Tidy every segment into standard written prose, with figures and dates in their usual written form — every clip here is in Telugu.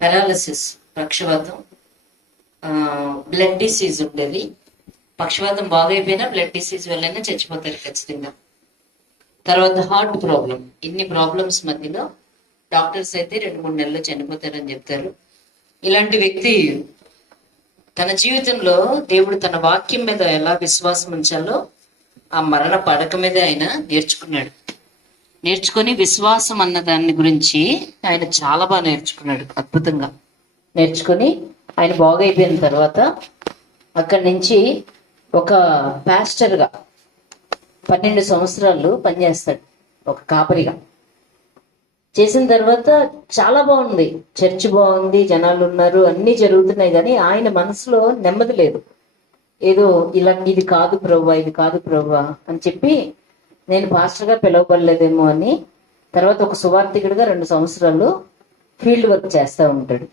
పెరాలసిస్, పక్షవాతం, బ్లడ్ డిసీజ్ ఉండేది. పక్షవాతం బాగైపోయినా బ్లడ్ డిసీజ్ వల్లనే చచ్చిపోతారు ఖచ్చితంగా. తర్వాత హార్ట్ ప్రాబ్లం. ఇన్ని ప్రాబ్లమ్స్ మధ్యలో డాక్టర్స్ అయితే 2-3 నెలలు చనిపోతారని చెప్తారు. ఇలాంటి వ్యక్తి తన జీవితంలో దేవుడు తన వాక్యం మీద ఎలా విశ్వాసం ఉంచాలో ఆ మరణ పడక మీద ఆయన నేర్చుకొని విశ్వాసం అన్న దాని గురించి ఆయన చాలా బాగా నేర్చుకున్నాడు. అద్భుతంగా నేర్చుకొని ఆయన బాగైపోయిన తర్వాత అక్కడి నుంచి ఒక పాస్టర్గా 12 సంవత్సరాలు పనిచేస్తాడు, ఒక కాపరిగా. చేసిన తర్వాత చాలా బాగుంది, చర్చ్ బాగుంది, జనాలు ఉన్నారు, అన్నీ జరుగుతున్నాయి. కానీ ఆయన మనసులో నెమ్మది లేదు. ఏదో ఇలా ఇది కాదు ప్రభువా, ఇది కాదు ప్రభువా అని చెప్పి నేను పాస్టర్గా పిలవబడలేదేమో అని తర్వాత ఒక సువార్థికుడిగా 2 సంవత్సరాలు ఫీల్డ్ వర్క్ చేస్తూ ఉంటాడు.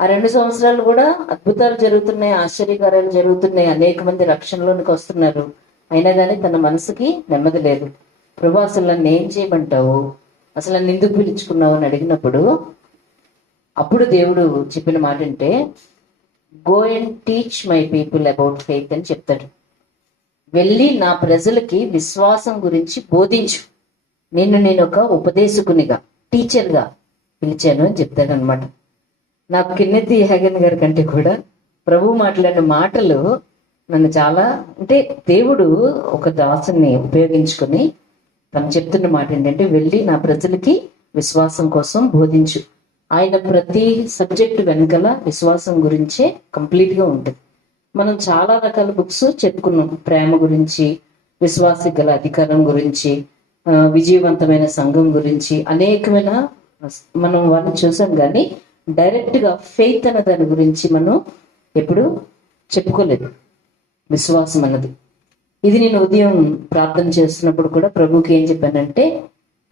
ఆ 2 సంవత్సరాలు కూడా అద్భుతాలు జరుగుతున్నాయి, ఆశ్చర్యకార్యాలు జరుగుతున్నాయి, అనేక మంది రక్షణలోనికి వస్తున్నారు. అయినా కానీ తన మనసుకి నెమ్మది లేదు. ప్రభు అసలు నన్ను ఏం చేయమంటావు, అసలు నన్ను ఎందుకు పిలుచుకున్నావు అని అడిగినప్పుడు అప్పుడు దేవుడు చెప్పిన మాట అంటే, go and teach my people about faith అని చెప్తాడు. వెళ్ళి నా ప్రజలకి విశ్వాసం గురించి బోధించు. నేను ఒక ఉపదేశకునిగా, టీచర్గా పిలిచాను అని చెప్తాడు అనమాట. నాకు కిన్నెత్తి హ్యాగన్ గారి కంటే కూడా ప్రభు మాట్లాడిన మాటలు నన్ను చాలా, అంటే దేవుడు ఒక దాసుని ఉపయోగించుకొని తను చెప్తున్న మాట ఏంటంటే, వెళ్ళి నా ప్రజలకి విశ్వాసం కోసం బోధించు. ఆయన ప్రతి సబ్జెక్టు వెనకల విశ్వాసం గురించే కంప్లీట్గా ఉంటుంది. మనం చాలా రకాల బుక్స్ చెప్పుకున్నాం, ప్రేమ గురించి, విశ్వాసకి గల అధికారం గురించి, విజయవంతమైన సంఘం గురించి అనేకమైన మనం వాళ్ళని చూసాం. కానీ డైరెక్ట్గా ఫెయిత్ అన్న దాని గురించి మనం ఎప్పుడు చెప్పుకోలేదు. విశ్వాసం అన్నది ఇది నేను ఉదయం ప్రార్థన చేస్తున్నప్పుడు కూడా ప్రభుకి ఏం చెప్పానంటే,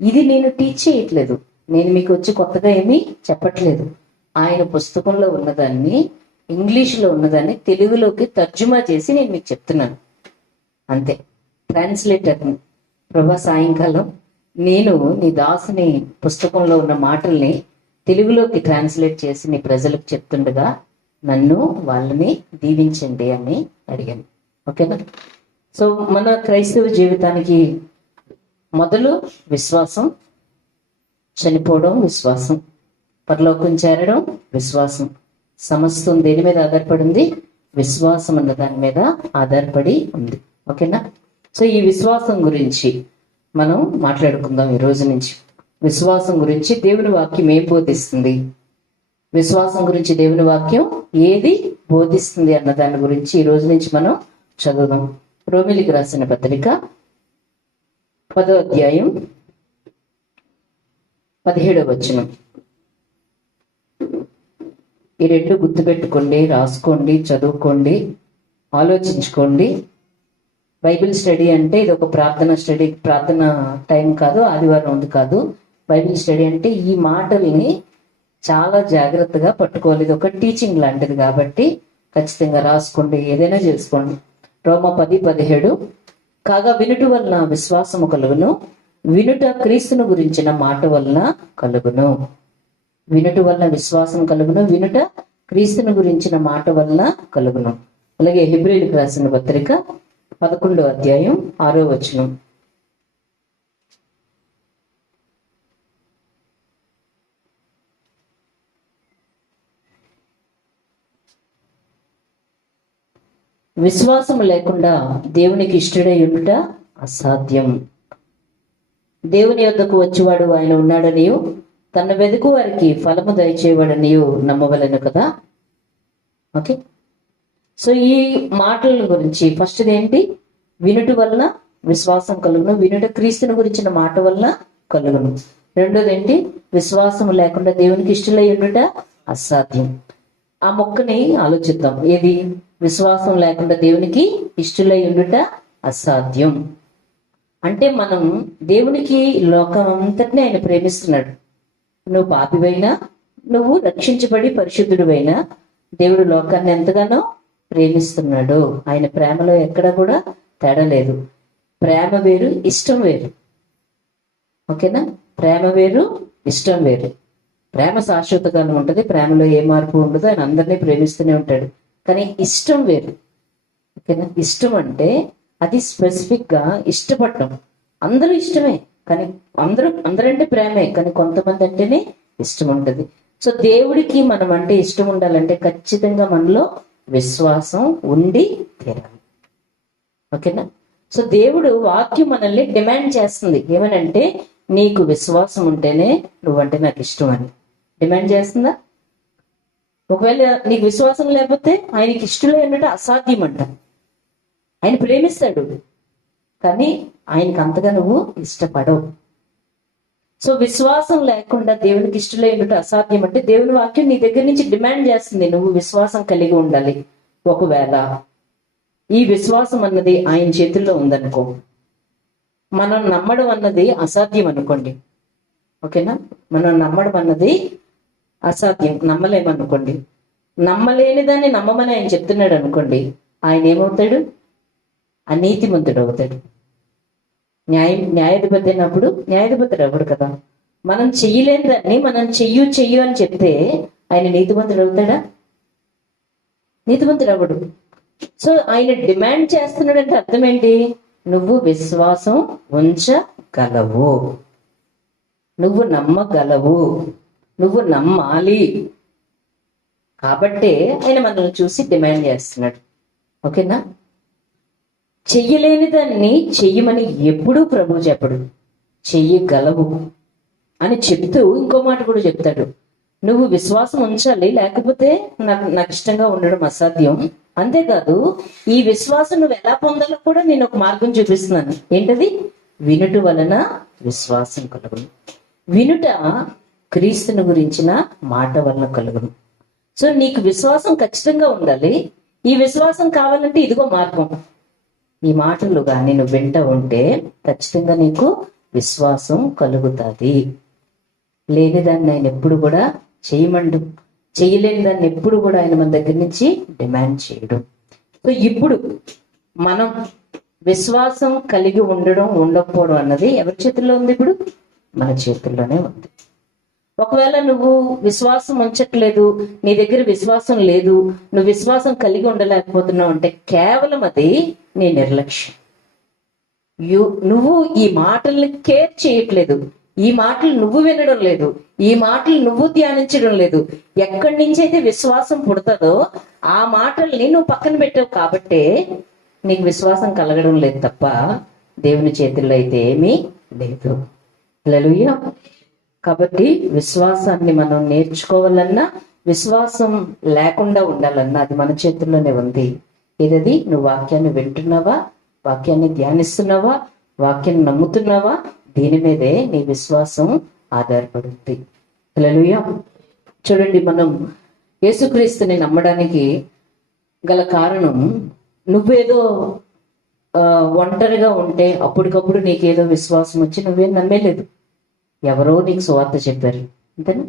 ఇది నేను టీచ్ చేయట్లేదు, నేను మీకు వచ్చి కొత్తగా ఏమీ చెప్పట్లేదు. ఆయన పుస్తకంలో ఉన్నదాన్ని, ఇంగ్లీష్లో ఉన్నదాన్ని తెలుగులోకి తర్జుమా చేసి నేను మీకు చెప్తున్నాను అంతే. ట్రాన్స్లేటర్ని. ప్రభా, సాయంకాలం నేను నీ దాసుని పుస్తకంలో ఉన్న మాటల్ని తెలుగులోకి ట్రాన్స్లేట్ చేసి నీ ప్రజలకు చెప్తుండగా నన్ను వాళ్ళని దీవించండి అని అడిగాను. ఓకేనా? సో మన క్రైస్తవ జీవితానికి మొదలు విశ్వాసం, చనిపోవడం విశ్వాసం, పరలోకం చేరడం విశ్వాసం. సమస్తం దేని మీద ఆధారపడింది? విశ్వాసం అన్న దాని మీద ఆధారపడి ఉంది. ఓకేనా? సో ఈ విశ్వాసం గురించి మనం మాట్లాడుకుందాం ఈ రోజు నుంచి. విశ్వాసం గురించి దేవుని వాక్యం ఏం బోధిస్తుంది, విశ్వాసం గురించి దేవుని వాక్యం ఏది బోధిస్తుంది అన్న దాని గురించి ఈ రోజు నుంచి మనం చదువుదాం. రోమిలికి రాసిన పత్రిక 10వ అధ్యాయం 17వ వచనం. ఈ రెండు గుర్తుపెట్టుకోండి, రాసుకోండి, చదువుకోండి, ఆలోచించుకోండి. బైబిల్ స్టడీ అంటే ఇది ఒక ప్రార్థన టైం కాదు, ఆదివారం ఉంది కాదు. బైబిల్ స్టడీ అంటే ఈ మాటల్ని చాలా జాగ్రత్తగా పట్టుకోవాలి. ఇది ఒక టీచింగ్ లాంటిది కాబట్టి ఖచ్చితంగా రాసుకోండి, ఏదైనా చేసుకోండి. రోమా 10:17 కాగా వినుట వలన విశ్వాసము కలుగును, వినుట క్రీస్తును గురించిన మాట వలన కలుగును. వినుట వలన విశ్వాసం కలుగును, వినుట క్రీస్తును గురించిన మాట వలన కలుగును. అలాగే హెబ్రీయులకు రాసిన పత్రిక 11వ అధ్యాయం 6వ వచనం. విశ్వాసం లేకుండా దేవునికి ఇష్టడై ఉండుట అసాధ్యం. దేవుని యొద్దకు వచ్చేవాడు ఆయన ఉన్నాడనియు, తన వెదుకు వారికి ఫలము దయచేవాడనియు నమ్మవలెను కదా. ఓకే, సో ఈ మాటల గురించి ఫస్ట్ ఏంటి? వినుట వలన విశ్వాసం కలుగును, వినుట క్రీస్తుని గురించిన మాట వలన కలుగును. రెండోది ఏంటి? విశ్వాసం లేకుండా దేవునికి ఇష్టలై ఉండుట అసాధ్యం. ఆ మొక్కని ఆలోచిద్దాం. ఏది? విశ్వాసం లేకుండా దేవునికి ఇష్టలై ఉండుట అసాధ్యం. అంటే మనం దేవునికి లోకం అంతటిని ఆయన ప్రేమిస్తున్నాడు. నువ్వు పాపివైనా, నువ్వు రక్షించబడి పరిశుద్ధుడివైనా దేవుడు లోకాన్ని ఎంతగానో ప్రేమిస్తున్నాడు. ఆయన ప్రేమలో ఎక్కడ కూడా తేడా లేదు. ప్రేమ వేరు, ఇష్టం వేరు. ఓకేనా? ప్రేమ వేరు, ఇష్టం వేరు. ప్రేమ శాశ్వత కాలం ఉంటుంది, ప్రేమలో ఏ మార్పు ఉండదు, ఆయన అందరినీ ప్రేమిస్తూనే ఉంటాడు. కానీ ఇష్టం వేరు. ఓకేనా? ఇష్టం అంటే అది స్పెసిఫిక్ గా ఇష్టపడటం. అందరూ ఇష్టమే, కానీ అందరంటే ప్రేమే, కానీ కొంతమంది అంటేనే ఇష్టం ఉంటుంది. సో దేవుడికి మనం అంటే ఇష్టం ఉండాలంటే ఖచ్చితంగా మనలో విశ్వాసం ఉండి తీరాలి. ఓకేనా? సో దేవుడు వాక్యం మనల్ని డిమాండ్ చేస్తుంది. ఏమనంటే నీకు విశ్వాసం ఉంటేనే నువ్వంటే నాకు ఇష్టం అని డిమాండ్ చేస్తుందా? ఒకవేళ నీకు విశ్వాసం లేకపోతే ఆయనకి ఇష్టంలో ఏంటంటే అసాధ్యం అంట. ఆయన ప్రేమిస్తాడు, కానీ ఆయనకి అంతగా నువ్వు ఇష్టపడవు. సో విశ్వాసం లేకుండా దేవునికి ఇష్టంలో ఏంటంటే అసాధ్యం అంటే దేవుని వాక్యం నీ దగ్గర నుంచి డిమాండ్ చేస్తుంది, నువ్వు విశ్వాసం కలిగి ఉండాలి. ఒకవేళ ఈ విశ్వాసం అన్నది ఆయన చేతుల్లో ఉందనుకో, మనం నమ్మడం అన్నది అసాధ్యం అనుకోండి. ఓకేనా? మనం నమ్మడం అన్నది అసాధ్యం, నమ్మలేమనుకోండి. నమ్మలేని దాన్ని నమ్మమని ఆయన చెప్తున్నాడు అనుకోండి, ఆయన ఏమవుతాడు? అనీతిమంతుడు అవుతాడు. న్యాయాధిపతి అయినప్పుడు న్యాయాధిపతుడు అవ్వడు కదా. మనం చెయ్యలేని దాన్ని మనం చెయ్యు అని చెప్తే ఆయన నీతిమంతుడు అవుతాడా? నీతిమంతుడు అవ్వడు. సో ఆయన డిమాండ్ చేస్తున్నాడు అంటే అర్థం ఏంటి? నువ్వు విశ్వాసం ఉంచగలవు, నువ్వు నమ్మగలవు, నువ్వు నమ్మాలి. కాబట్టే ఆయన మనల్ని చూసి డిమాండ్ చేస్తున్నాడు. ఓకేనా? చెయ్యలేని దాన్ని చెయ్యమని ఎప్పుడూ ప్రభు చెప్పడు, చెయ్యగలవు అని చెప్తూ ఇంకో మాట కూడా చెప్తాడు, నువ్వు విశ్వాసం ఉంచాలి, లేకపోతే నాకు ఇష్టంగా ఉండడం అసాధ్యం. అంతేకాదు ఈ విశ్వాసం నువ్వు ఎలా పొందాలో కూడా నేను ఒక మార్గం చూపిస్తున్నాను. ఏంటది? వినుట వలన విశ్వాసం కలుగును. వినుట క్రీస్తుని గురించిన మాట వలన కలుగును. సో నీకు విశ్వాసం ఖచ్చితంగా ఉండాలి. ఈ విశ్వాసం కావాలంటే ఇదిగో మార్గం. ఈ మాటలు కానీ నువ్వు వింటూ ఉంటే ఖచ్చితంగా నీకు విశ్వాసం కలుగుతుంది. లేని దాన్ని ఆయన ఎప్పుడు కూడా చేయమండు, చేయలేని దాన్ని ఎప్పుడు కూడా ఆయన మన దగ్గర నుంచి డిమాండ్ చేయడం. సో ఇప్పుడు మనం విశ్వాసం కలిగి ఉండడం ఉండకపోవడం అన్నది ఎవరి చేతుల్లో ఉంది? ఇప్పుడు మన చేతుల్లోనే ఉంది. ఒకవేళ నువ్వు విశ్వాసం ఉంచట్లేదు, నీ దగ్గర విశ్వాసం లేదు, నువ్వు విశ్వాసం కలిగి ఉండలేకపోతున్నావు అంటే కేవలం అది నీ నిర్లక్ష్యం. నువ్వు ఈ మాటల్ని కేర్ చేయట్లేదు, ఈ మాటలు నువ్వు వినడం లేదు, ఈ మాటలు నువ్వు ధ్యానించడం లేదు. ఎక్కడి నుంచి అయితే విశ్వాసం పుడుతుందో ఆ మాటల్ని నువ్వు పక్కన పెట్టావు కాబట్టే నీకు విశ్వాసం కలగడం లేదు తప్ప దేవుని చేతుల్లో అయితే ఏమీ లేదు. హల్లెలూయా. కాబట్టి విశ్వాసాన్ని మనం నేర్చుకోవాలన్నా, విశ్వాసం లేకుండా ఉండాలన్నా అది మన చేతుల్లోనే ఉంది. ఏదది? నువ్వు వాక్యాన్ని వింటున్నావా, వాక్యాన్ని ధ్యానిస్తున్నావా, వాక్యాన్ని నమ్ముతున్నావా? దీని మీదే నీ విశ్వాసం ఆధారపడుతుంది. హల్లెలూయా. చూడండి, మనం యేసుక్రీస్తుని నమ్మడానికి గల కారణం, నువ్వేదో ఒంటరిగా ఉంటే అప్పటికప్పుడు నీకేదో విశ్వాసం వచ్చి నువ్వేం నమ్మేలేదు. ఎవరో నీకు సువార్త చెప్పారు, అంతేనా?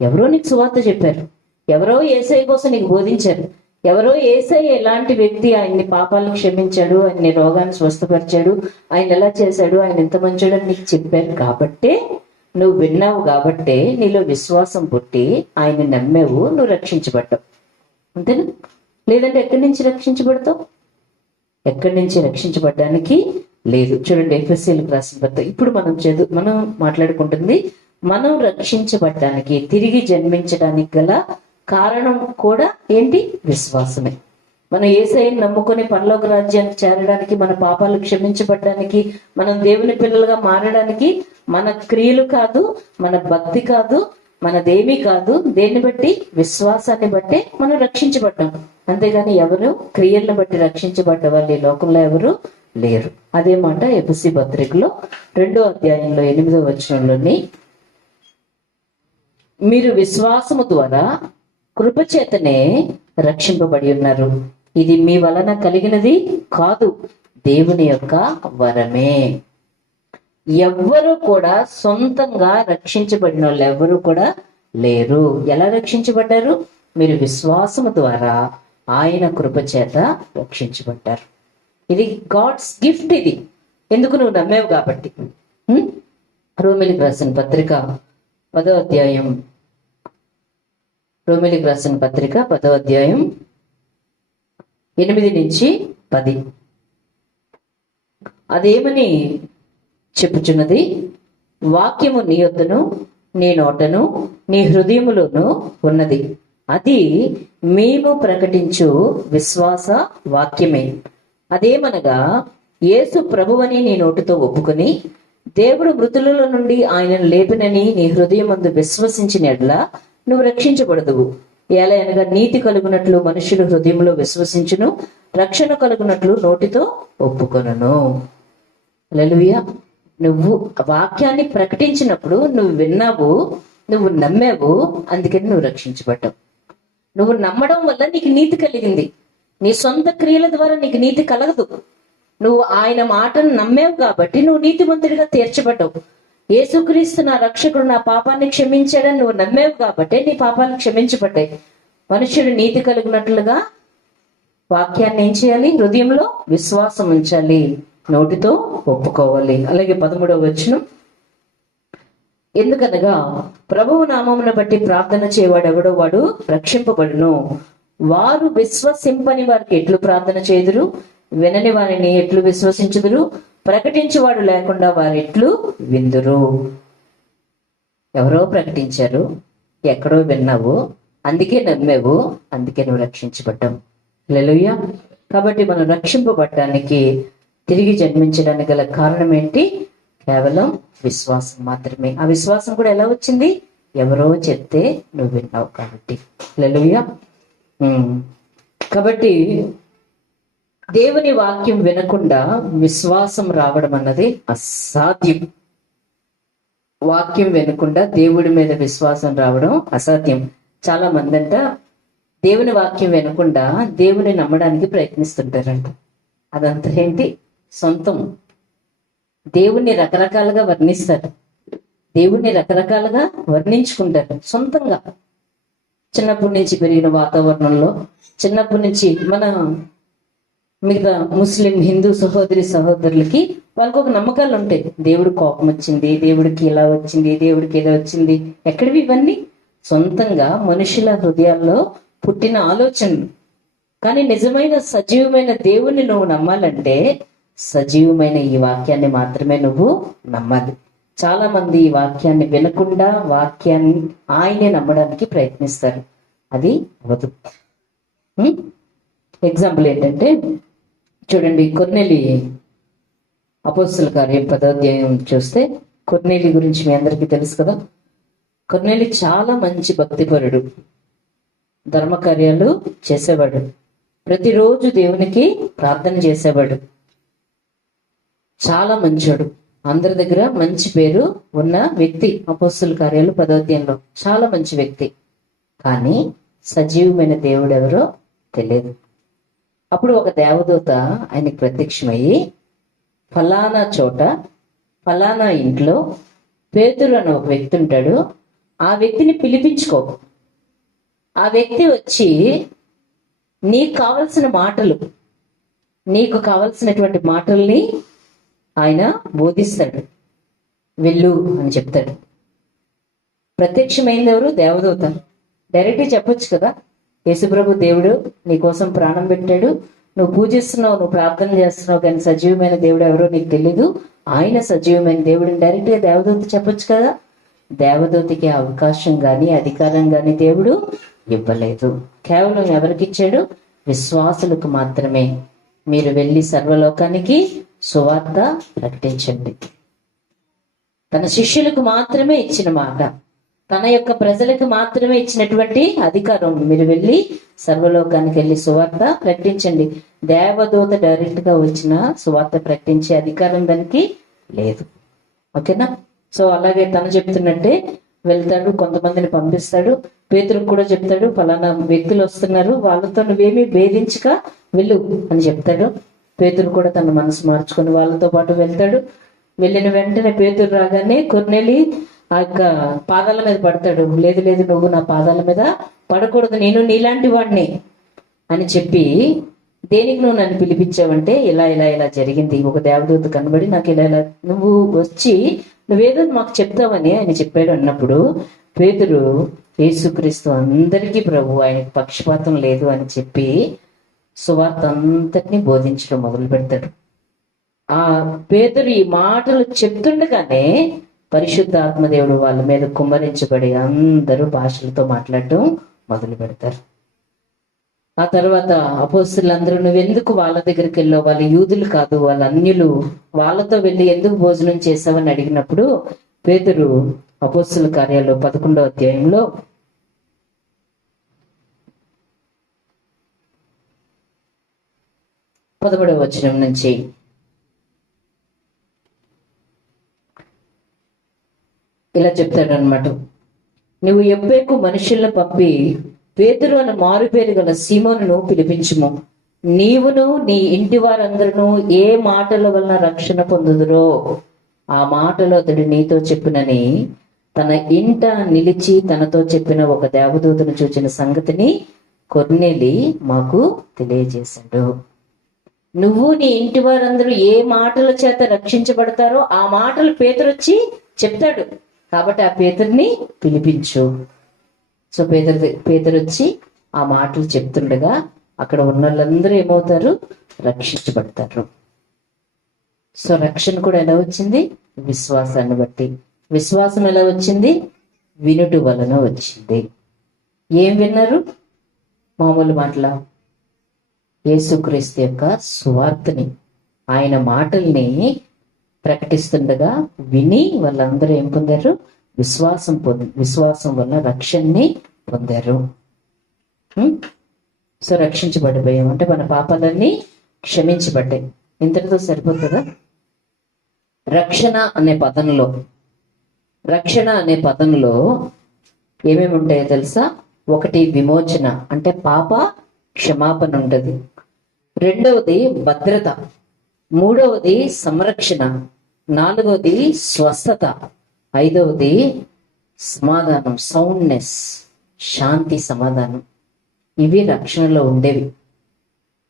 ఎవరో నీకు సువార్త చెప్పారు, ఎవరో యేసయ్య కోసం నీకు బోధించారు, ఎవరో యేసయ్య ఎలాంటి వ్యక్తి, ఆయన్ని పాపాలను క్షమించాడు, ఆయన్ని రోగాన్ని స్వస్థపరిచాడు, ఆయన ఎలా చేశాడు, ఆయన ఎంత మంచోడు అని నీకు చెప్పారు. కాబట్టే నువ్వు విన్నావు, కాబట్టే నీలో విశ్వాసం పుట్టి ఆయన్ని నమ్మావు, నువ్వు రక్షించబడ్డావు. అంతేనా? లేదంటే ఎక్కడి నుంచి రక్షించబడతావు? ఎక్కడి నుంచి రక్షించబడ్డానికి లేదు. చూడండి, ఎఫెసీయులకు రాసిన పత్రిక. ఇప్పుడు మనం మాట్లాడుకుంటుంది మనం రక్షించబడ్డానికి, తిరిగి జన్మించడానికి గల కారణం కూడా ఏంటి? విశ్వాసమే. మనం యేసయ్యను నమ్ముకొని పరలోక రాజ్యానికి చేరడానికి, మన పాపాలు క్షమించబడ్డానికి, మనం దేవుని పిల్లలుగా మారడానికి మన క్రియలు కాదు, మన భక్తి కాదు, మనదేమీ కాదు. దేన్ని బట్టి? విశ్వాసాన్ని బట్టే మనం రక్షించబడ్డాం. అంతేగాని ఎవరు క్రియలను బట్టి రక్షించబడ్డ వాళ్ళు ఈ లోకంలో ఎవరు లేరు. అదే మాట ఎఫెసీ పత్రికలో 2వ అధ్యాయంలో 8వ వచనంలోని, మీరు విశ్వాసము ద్వారా కృపచేతనే రక్షింపబడి ఉన్నారు, ఇది మీ వలన కలిగినది కాదు, దేవుని యొక్క వరమే. ఎవ్వరు కూడా సొంతంగా రక్షించబడిన వాళ్ళు ఎవరు కూడా లేరు. ఎలా రక్షించబడ్డారు? మీరు విశ్వాసము ద్వారా ఆయన కృపచేత రక్షించబడ్డారు. ఇది గాడ్స్ గిఫ్ట్. ఇది ఎందుకు? నువ్వు నమ్మేవు కాబట్టి. రోమీయులకు రాసిన పత్రిక 10వ అధ్యాయం రోమిలికి రాసిన పత్రిక 10వ అధ్యాయం 8-10. అదేమని చెప్పుచున్నది, వాక్యము నీ యొద్దను నీ నోటను నీ హృదయములోను ఉన్నది, అది మేము ప్రకటించు విశ్వాస వాక్యమే. అదేమనగా, యేసు ప్రభువని నీ నోటితో ఒప్పుకొని దేవుడు మృతులలో నుండి ఆయనను లేపినని నీ హృదయమందు విశ్వసించిన యెడల నువ్వు రక్షించబడదువు. ఏలయనగా నీతి కలుగునట్లు మనుషులు హృదయంలో విశ్వసించును, రక్షణ కలుగునట్లు నోటితో ఒప్పుకొనును. హల్లెలూయా. నువ్వు వాక్యాన్ని ప్రకటించినప్పుడు నువ్వు విన్నావు, నువ్వు నమ్మావు, అందుకని నువ్వు రక్షించబడ్డావు. నువ్వు నమ్మడం వల్ల నీకు నీతి కలిగింది. నీ సొంత క్రియల ద్వారా నీకు నీతి కలగదు. నువ్వు ఆయన మాటను నమ్మావు కాబట్టి నువ్వు నీతిమంతుడిగా తీర్చబడ్డావు. యేసుక్రీస్తు నా రక్షకుడు నా పాపాన్ని క్షమించాడని నువ్వు నమ్మావు కాబట్టి నీ పాపాలు క్షమించబడ్డాయి. మనుషుడు నీతి కలిగినట్లుగా వాక్యాన్ని ఏం చేయాలి? హృదయంలో విశ్వాసం ఉంచాలి, నోటితో ఒప్పుకోవాలి. అలాగే 13వ వచనం, ఎందుకనగా ప్రభువు నామమును బట్టి ప్రార్థన చేయవాడెవడో వాడు రక్షింపబడును. వారు విశ్వసింపని వారికి ఎట్లు ప్రార్థన చేదురు, వినని వారిని ఎట్లు విశ్వసించుదురు, ప్రకటించేవాడు లేకుండా వారు ఎట్లు విందురు. ఎవరో ప్రకటించారు, ఎక్కడో విన్నావు, అందుకే నమ్మావు, అందుకే నువ్వు రక్షించబడ్డావు. హల్లెలూయా. కాబట్టి మనం రక్షింపబడటానికి, తిరిగి జన్మించడానికి గల కారణం ఏంటి? కేవలం విశ్వాసం మాత్రమే. ఆ విశ్వాసం కూడా ఎలా వచ్చింది? ఎవరో చెప్తే నువ్వు విన్నావు కాబట్టి. హల్లెలూయా. కాబట్టి దేవుని వాక్యం వినకుండా విశ్వాసం రావడం అన్నది అసాధ్యం. వాక్యం వినకుండా దేవుడి మీద విశ్వాసం రావడం అసాధ్యం. చాలా మంది అంట దేవుని వాక్యం వినకుండా దేవుని నమ్మడానికి ప్రయత్నిస్తుంటారంట. అదంతా ఏంటి? సొంతం. దేవుణ్ణి రకరకాలుగా వర్ణిస్తారు, దేవుణ్ణి రకరకాలుగా వర్ణించుకుంటారు సొంతంగా. చిన్నప్పటి నుంచి పెరిగిన వాతావరణంలో, చిన్నప్పటి నుంచి మన మిగతా ముస్లిం హిందూ సహోదరి సహోదరులకి వాళ్ళకి ఒక నమ్మకాలు ఉంటాయి. దేవుడు కోపం వచ్చింది, దేవుడికి ఇలా వచ్చింది, దేవుడికి ఏదో వచ్చింది. ఎక్కడివి ఇవన్నీ? సొంతంగా మనుషుల హృదయాల్లో పుట్టిన ఆలోచనలు. కానీ నిజమైన సజీవమైన దేవుణ్ణి నువ్వు నమ్మాలంటే సజీవమైన ఈ వాక్యాన్ని మాత్రమే నువ్వు నమ్మాలి. చాలా మంది ఈ వాక్యాన్ని వినకుండా వాక్యాన్ని ఆయనే నమ్మడానికి ప్రయత్నిస్తారు. అది అవ్వదు. ఎగ్జాంపుల్ ఏంటంటే చూడండి, కొర్నేలి అపోస్తలుల కార్యం 10వ అధ్యాయం చూస్తే, కొర్నేలి గురించి మీ అందరికీ తెలుసు కదా. కొర్నేలి చాలా మంచి భక్తిపరుడు, ధర్మకార్యాలు చేసేవాడు, ప్రతిరోజు దేవునికి ప్రార్థన చేసేవాడు, చాలా మంచోడు, అందరి దగ్గర మంచి పేరు ఉన్న వ్యక్తి. అపోస్తలుల కార్యాలు 10వ అధ్యాయంలో చాలా మంచి వ్యక్తి. కానీ సజీవమైన దేవుడు ఎవరో తెలియదు. అప్పుడు ఒక దేవదూత ఆయనకి ప్రత్యక్షమయ్యి, ఫలానా చోట ఫలానా ఇంట్లో పేతురు అని ఒక వ్యక్తి ఉంటాడు, ఆ వ్యక్తిని పిలిపించుకో, ఆ వ్యక్తి వచ్చి నీకు కావలసిన మాటలు, నీకు కావలసినటువంటి మాటల్ని ఆయన బోధిస్తాడు, వెళ్ళు అని చెప్తాడు. ప్రత్యక్షమైంది ఎవరు? దేవదూత. డైరెక్ట్గా చెప్పొచ్చు కదా, యేసుప్రభు దేవుడు నీ కోసం ప్రాణం పెట్టాడు, నువ్వు పూజిస్తున్నావు, నువ్వు ప్రార్థన చేస్తున్నావు, కానీ సజీవమైన దేవుడు ఎవరో నీకు తెలీదు, ఆయన సజీవమైన దేవుడిని డైరెక్ట్గా దేవదూత చెప్పొచ్చు కదా. దేవదూతకి అవకాశం కానీ అధికారం కానీ దేవుడు ఇవ్వలేదు. కేవలం ఎవరికి ఇచ్చాడు? విశ్వాసులకు మాత్రమే. మీరు వెళ్ళి సర్వలోకానికి సువార్త ప్రకటించండి. తన శిష్యులకు మాత్రమే ఇచ్చిన మాట, తన యొక్క ప్రజలకు మాత్రమే ఇచ్చినటువంటి అధికారం. మీరు వెళ్ళి సర్వలోకానికి వెళ్ళి సువార్త ప్రకటించండి. దేవదూత డైరెక్ట్ గా వచ్చిన సువార్త ప్రకటించే అధికారం దానికి లేదు. ఓకేనా? సో అలాగే తను చెప్తున్నట్టే వెళ్తాడు, కొంతమందిని పంపిస్తాడు. పేతురుకు కూడా చెప్తాడు, ఫలానా వ్యక్తులు వస్తున్నారు, వాళ్ళతో నువ్వేమీ భేదించక వెళ్ళు అని చెప్తాడు. పేతురు కూడా తన మనసు మార్చుకొని వాళ్ళతో పాటు వెళ్తాడు. వెళ్ళిన వెంటనే పేతురు రాగానే కొర్నేలి ఆ యొక్క పాదాల మీద పడతాడు. లేదు లేదు, నువ్వు నా పాదాల మీద పడకూడదు, నేను నీలాంటి వాడిని అని చెప్పి, దేనికి నువ్వు నన్ను పిలిపించావంటే ఇలా ఇలా ఇలా జరిగింది, ఒక దేవదూత కనబడి నాకు ఇలా ఇలా నువ్వు వచ్చి నువ్వేదో మాకు చెప్తావని ఆయన చెప్పాడు అన్నప్పుడు పేతురు యేసుక్రీస్తు అందరికీ ప్రభు, ఆయనకు పక్షపాతం లేదు అని చెప్పి సువార్త అంతటినీ బోధించడం మొదలు పెడతాడు. ఆ పేతురు ఈ మాటలు చెప్తుండగానే పరిశుద్ధ ఆత్మదేవుడు వాళ్ళ మీద కుమ్మరించబడి అందరూ భాషలతో మాట్లాడటం మొదలు పెడతారు. ఆ తర్వాత అపోస్తలులందరూ, నువ్వెందుకు వాళ్ళ దగ్గరికి వెళ్ళావు, వాళ్ళ యూదులు కాదు, వాళ్ళ అన్యులు, వాళ్ళతో వెళ్ళి ఎందుకు భోజనం చేసావని అడిగినప్పుడు పేతురు అపోస్తల కార్యాలు 11వ అధ్యాయంలో 13వ వచనం నుంచి ఇలా చెప్తాడనమాట. నువ్వు యొప్పేకు మనుషులను పంపి పేతురు అని మారుపేరు గల సీమోనును పిలిపించుము. నీవును నీ ఇంటి వారందరూ ఏ మాటల వలన రక్షణ పొందుదురో ఆ మాటలు అతడు నీతో చెప్పునని తన ఇంట నిలిచి తనతో చెప్పిన ఒక దేవదూతను చూచిన సంగతిని కొర్నేలి మాకు తెలియజేశాడు. నువ్వు నీ ఇంటి వారందరూ ఏ మాటల చేత రక్షించబడతారో ఆ మాటలు పేతురు వచ్చి చెప్తాడు, కాబట్టి ఆ పేతుర్ని పిలిపించు. సో పేతురు వచ్చి ఆ మాటలు చెప్తుండగా అక్కడ ఉన్న వాళ్ళందరూ ఏమవుతారు, రక్షించబడతారు. సో రక్షణ కూడా ఎలా వచ్చింది, విశ్వాసాన్ని బట్టి. విశ్వాసం ఎలా వచ్చింది, వినుట వలన వచ్చింది. ఏం విన్నారు, మామూలు మాటల యేసుక్రీస్తు యొక్క సువార్తని, ఆయన మాటల్ని ప్రకటిస్తుండగా విని వాళ్ళందరూ ఏం పొందారు, విశ్వాసం వల్ల రక్షణని పొందారు. సో రక్షించబడిపోయాం అంటే మన పాపాలన్నీ క్షమించబడ్డాయి. ఇంతటితో సరిపోతుందా? రక్షణ అనే పదంలో ఏమేమి ఉంటాయో తెలుసా? ఒకటి విమోచన అంటే పాప క్షమాపణ ఉంటుంది. రెండవది భద్రత, మూడవది సంరక్షణ, నాలుగవది స్వస్థత, ఐదవది సమాధానం, సౌండ్నెస్, శాంతి, సమాధానం. ఇవి రక్షణలో ఉండేవి.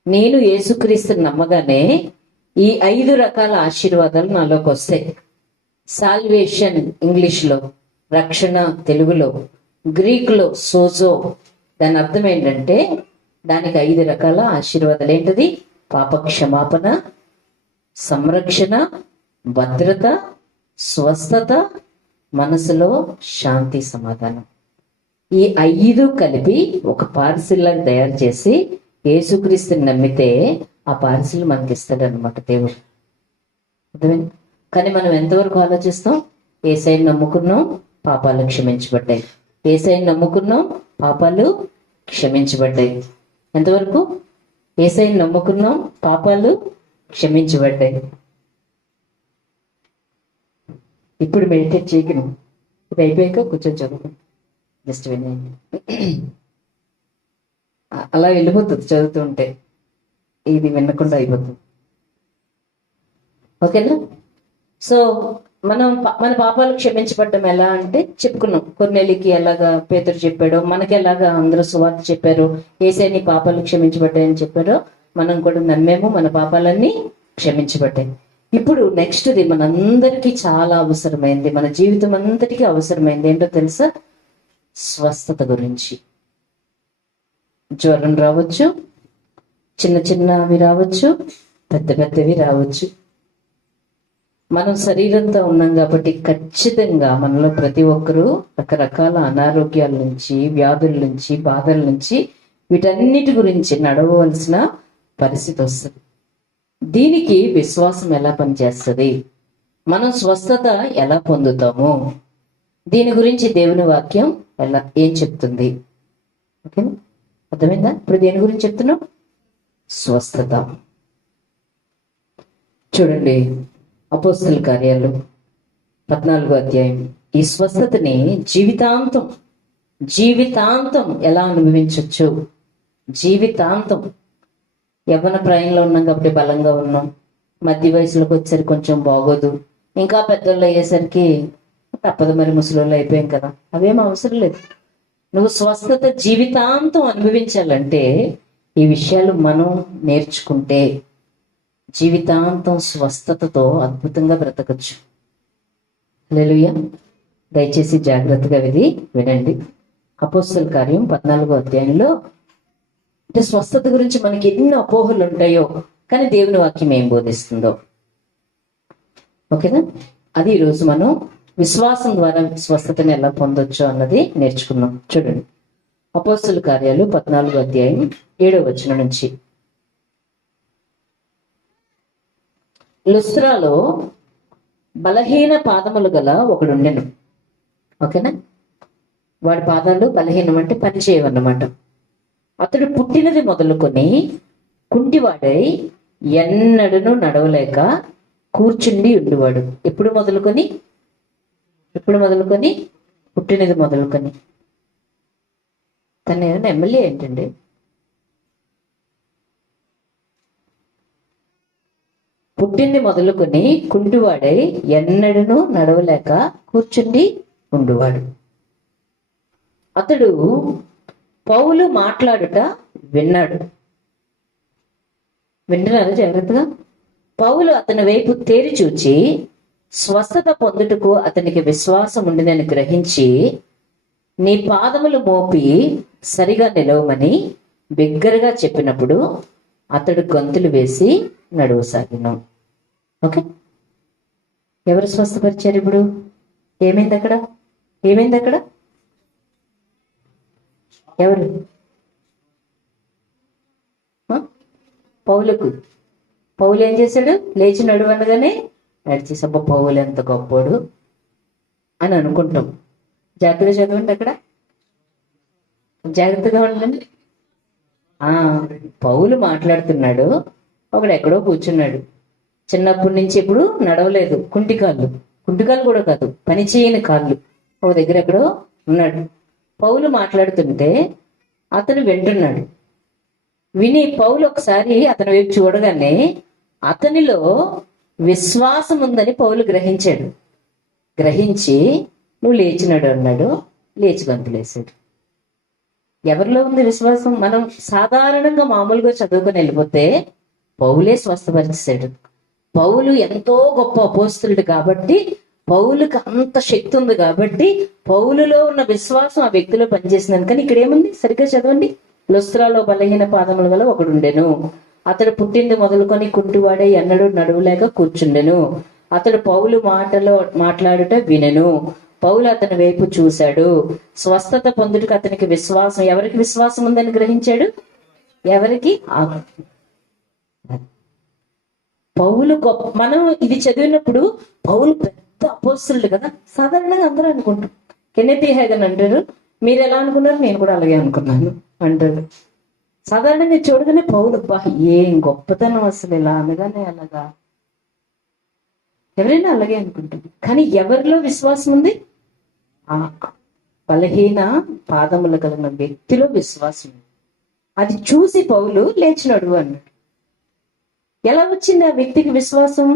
నేను యేసుక్రీస్తుని నమ్మగానే ఈ 5 రకాల ఆశీర్వాదాలు నాలోకి వస్తాయి. సాల్వేషన్ ఇంగ్లీష్లో, రక్షణ తెలుగులో, గ్రీకులో సోజో. దాని అర్థం ఏంటంటే దానికి 5 రకాల ఆశీర్వాదాలు. ఏంటది? పాప క్షమాపణ, సంరక్షణ, భద్రత, స్వస్థత, మనసులో శాంతి, సమాధానం. ఈ 5 కలిపి ఒక పార్సిల్ లాగా తయారు చేసి యేసుక్రీస్తుని నమ్మితే ఆ పార్సిల్ మనకి ఇస్తాడనమాట దేవుడు. అర్థమైంది? కానీ మనం ఎంతవరకు ఆలోచిస్తాం? యేసయ్యని నమ్ముకున్నాం, పాపాలు క్షమించబడ్డాయి. యేసయ్యని నమ్ముకున్నాం, పాపాలు క్షమించబడ్డాయి. ఎంతవరకు? యేసయ్యని నమ్ముకున్నాం, పాపాలు క్షమించబడ్డాయి. ఇప్పుడు మెడిటేట్ చేయగలను. ఇది అయిపోయాక కూర్చొని చదువు, జస్ట్ వినండి. అలా వెళ్ళిపోతుంది చదువుతూ ఉంటే, ఇది వినకుండా అయిపోతుంది. ఓకేనా? సో మన పాపాలు క్షమించబడ్డం ఎలా అంటే చెప్పుకున్నాం. కొర్నేలికి ఎలాగా పేతురు చెప్పాడో, మనకి ఎలాగా అందరూ సువార్త చెప్పారు, యేసయ్య నీ పాపాలు క్షమించబడ్డాయని చెప్పారో మనం కూడా నమ్మేమో, మన పాపాలన్నీ క్షమించబడ్డాయి. ఇప్పుడు నెక్స్ట్ది మనందరికీ చాలా అవసరమైంది, మన జీవితం అంతటికీ అవసరమైంది. ఏంటో తెలుసా? స్వస్థత గురించి. జ్వరం రావచ్చు, చిన్నవి రావచ్చు, పెద్దవి రావచ్చు. మనం శరీరంతో ఉన్నాం కాబట్టి ఖచ్చితంగా మనలో ప్రతి ఒక్కరూ రకరకాల అనారోగ్యాల నుంచి, వ్యాధుల నుంచి, బాధల నుంచి, వీటన్నిటి గురించి నడవవలసిన పరిస్థితి వస్తుంది. దీనికి విశ్వాసం ఎలా పనిచేస్తుంది, మనం స్వస్థత ఎలా పొందుతాము, దీని గురించి దేవుని వాక్యం ఏం చెప్తుంది? ఓకేనా? అర్థమైందా? ఇప్పుడు దేని గురించి చెప్తున్నాం? స్వస్థత. చూడండి, అపోస్తల కార్యాలు 14వ అధ్యాయం. ఈ స్వస్థతని జీవితాంతం ఎలా అనుభవించవచ్చు? జీవితాంతం. యవ్వన ప్రాయంలో ఉన్నాం కాబట్టి బలంగా ఉన్నాం, మధ్య వయసులోకి వచ్చేసరికి కొంచెం బాగోదు, ఇంకా పెద్దోళ్ళు అయ్యేసరికి తప్పదు, మరి ముసలోళ్ళు అయిపోయాం కదా, అవేం అవసరం లేదు. నువ్వు స్వస్థత జీవితాంతం అనుభవించాలంటే ఈ విషయాలు మనం నేర్చుకుంటే జీవితాంతం స్వస్థతతో అద్భుతంగా బ్రతకచ్చు. హల్లెలూయా. దయచేసి జాగ్రత్తగా వినండి. అపోస్తల కార్యం 14వ అధ్యాయంలో అంటే స్వస్థత గురించి మనకి ఎన్ని అపోహలు ఉంటాయో, కానీ దేవుని వాక్యం ఏం బోధిస్తుందో. ఓకేనా? అది ఈరోజు మనం విశ్వాసం ద్వారా స్వస్థతని ఎలా పొందొచ్చు అన్నది నేర్చుకున్నాం. చూడండి, అపోస్తల కార్యాలు 14వ అధ్యాయం 7వ వచనం నుంచి. లుస్త్రాలో బలహీన పాదములు గల ఒకడుండెను. ఓకేనా? వాడి పాదాలు బలహీనం అంటే పని చేయవన్నమాట. అతడు పుట్టినది మొదలుకొని కుంటివాడై ఎన్నడను నడవలేక కూర్చుండి ఉండేవాడు. ఎప్పుడు మొదలుకొని పుట్టినది మొదలుకొని. తను ఏమైనా ఎమ్మెల్యే ఏంటండి? పుట్టింది మొదలుకొని కుంటివాడై ఎన్నడను నడవలేక కూర్చుండి ఉండువాడు. అతడు పౌలు మాట్లాడుట విన్నాడు. వింటున్నారా జాగ్రత్తగా? పౌలు అతని వైపు తేరి చూచి స్వస్థత పొందుటకు అతనికి విశ్వాసం ఉండినని గ్రహించి, నీ పాదములు మోపి సరిగా నిలవమని బిగ్గరగా చెప్పినప్పుడు అతడు గంతులు వేసి నడవసాగిన. ఓకే, ఎవరు స్వస్థపరిచారు? ఇప్పుడు ఏమైంది అక్కడ? ఎవరు? పౌలు ఏం చేశాడు? లేచి నడువనగానే నడిచేసి, అబ్బా పౌలు ఎంత గొప్పోడు అని అనుకుంటాం. జాగ్రత్తగా చదవండి, అక్కడ జాగ్రత్తగా ఉండండి. పౌలు మాట్లాడుతున్నాడు, ఒకడు ఎక్కడో కూర్చున్నాడు. చిన్నప్పటి నుంచి ఎప్పుడు నడవలేదు, కుంటికాళ్ళు కూడా కాదు, పని చేయని కాళ్ళు. ఒక దగ్గర ఎక్కడో ఉన్నాడు. పౌలు మాట్లాడుతుంటే అతను వింటున్నాడు. విని పౌలు ఒకసారి అతని వైపు చూడగానే అతనిలో విశ్వాసం ఉందని పౌలు గ్రహించాడు. గ్రహించి నువ్వు లేచినాడు అన్నాడు. లేచి గంతులేసాడు. ఎవరిలో ఉంది విశ్వాసం? మనం సాధారణంగా మామూలుగా చదువుకొని వెళ్ళిపోతే పౌలే స్వస్థపరిచాడు. పౌలు ఎంతో గొప్ప అపోస్తలుడు కాబట్టి, పౌలుకి అంత శక్తి ఉంది కాబట్టి, పౌలులో ఉన్న విశ్వాసం ఆ వ్యక్తిలో పనిచేసిందని. కానీ ఇక్కడ ఏముంది? సరిగ్గా చదవండి. లుస్త్రాలో బలహీన పాదముల గల ఒకడుండెను. అతడు పుట్టింది మొదలుకొని కుంటివాడే ఎన్నడూ నడువులేక కూర్చుండెను. అతడు పౌలు మాట్లాడుట వినెను. పౌలు అతని వైపు చూశాడు. స్వస్థత పొందుటకు అతనికి విశ్వాసం. ఎవరికి విశ్వాసం ఉందని గ్రహించాడు? ఎవరికి? పౌలు గొప్ప. మనం ఇది చదివినప్పుడు పౌలు పెద్ద అపోస్తలుడు కదా, సాధారణంగా అందరూ అనుకుంటాం. కెన్నెత్ హేగన్ అంటారు, మీరు ఎలా అనుకున్నారు? నేను కూడా అలాగే అనుకున్నాను అంటాడు. సాధారణంగా చూడగానే పౌలు, బా ఏం గొప్పతనం అసలు, ఇలా అనగానే అలాగా. ఎవరైనా అలాగే అనుకుంటాం. కానీ ఎవరిలో విశ్వాసం ఉంది? ఆ బలహీన పాదములు కలిగిన వ్యక్తిలో విశ్వాసం. అది చూసి పౌలు లేచినాడు అన్నాడు. ఎలా వచ్చింది ఆ వ్యక్తికి విశ్వాసం?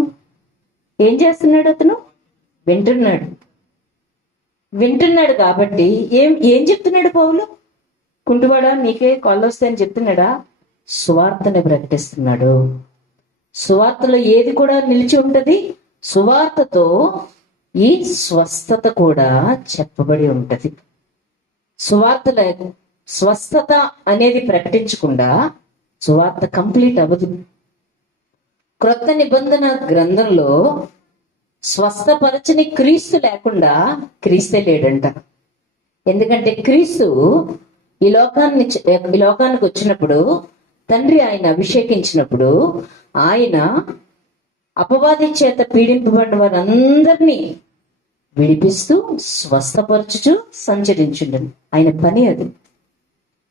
ఏం చేస్తున్నాడు అతను? వింటున్నాడు కాబట్టి ఏం చెప్తున్నాడు పౌలు? కుంటువాడా, నీకే కాళ్ళు వస్తాయని చెప్తున్నాడా? సువార్తని ప్రకటిస్తున్నాడు. సువార్తలో ఏది కూడా నిలిచి ఉంటది? సువార్తతో ఈ స్వస్థత కూడా చెప్పబడి ఉంటది. సువార్తలో స్వస్థత అనేది ప్రకటించకుండా సువార్త కంప్లీట్ అవ్వదు. క్రొత్త నిబంధన గ్రంథంలో స్వస్థపరచని క్రీస్తు లేకుండా క్రీస్తే లేడంట. ఎందుకంటే క్రీస్తు ఈ లోకానికి వచ్చినప్పుడు, తండ్రి ఆయన అభిషేకించినప్పుడు, ఆయన అపవాది చేత పీడింపబడిన వారందరినీ విడిపిస్తూ స్వస్థపరచుచు సంచరించుండను. ఆయన పని అది.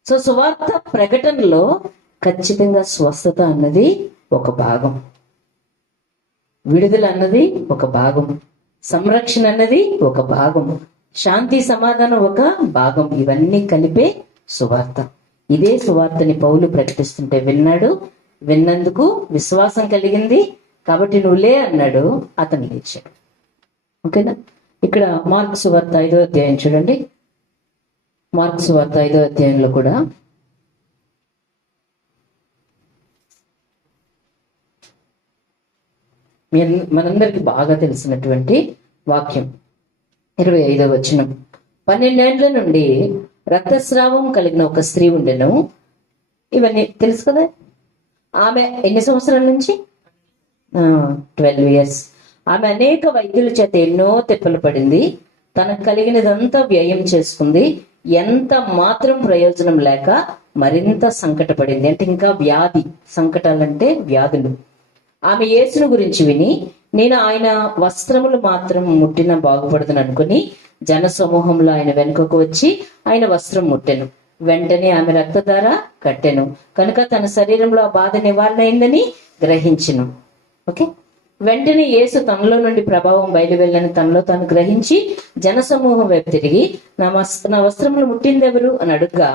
సో సువార్త ప్రకటనలో ఖచ్చితంగా స్వస్థత అన్నది ఒక భాగం, విడుదల అన్నది ఒక భాగం, సంరక్షణ అన్నది ఒక భాగం, శాంతి సమాధానం ఒక భాగం. ఇవన్నీ కలిపే సువార్త. ఇదే సువార్తని పౌలు ప్రకటిస్తుంటే విన్నాడు. విన్నందుకు విశ్వాసం కలిగింది కాబట్టి నువ్వు లే అన్నాడు. అతను లేచాడు. ఓకేనా? ఇక్కడ మార్కు సువార్త 5వ అధ్యాయం చూడండి. మార్కు సువార్త 5వ అధ్యాయంలో కూడా మనందరికి బాగా తెలిసినటువంటి వాక్యం 25వ వచనం. 12 ఏళ్ల నుండి రక్తస్రావం కలిగిన ఒక స్త్రీ ఉండెను. ఇవన్నీ తెలుసు కదా. ఆమె ఎన్ని సంవత్సరాల నుంచి? 12 years. ఆమె అనేక వైద్యుల చేత ఎన్నో తిప్పలు పడింది. తనకు కలిగినదంతా వ్యయం చేసుకుంది. ఎంత మాత్రం ప్రయోజనం లేక మరింత సంకటపడింది. అంటే ఇంకా వ్యాధి, సంకటాలంటే వ్యాధులు. ఆమె యేసును గురించి విని, నేను ఆయన వస్త్రములు మాత్రం ముట్టిన బాగుపడుతుంది అనుకుని జన సమూహంలో ఆయన వెనుకకు వచ్చి ఆయన వస్త్రం ముట్టెను. వెంటనే ఆమె రక్తధార కట్టెను కనుక తన శరీరంలో ఆ బాధ నివారణ అయిందని గ్రహించెను. ఓకే, వెంటనే యేసు తనలో నుండి ప్రభావం బయలువెళ్ళని తనలో తాను గ్రహించి జనసమూహం వైపు తిరిగి, నా వస్త్రములు ముట్టింది ఎవరు అని అడుగ్గా,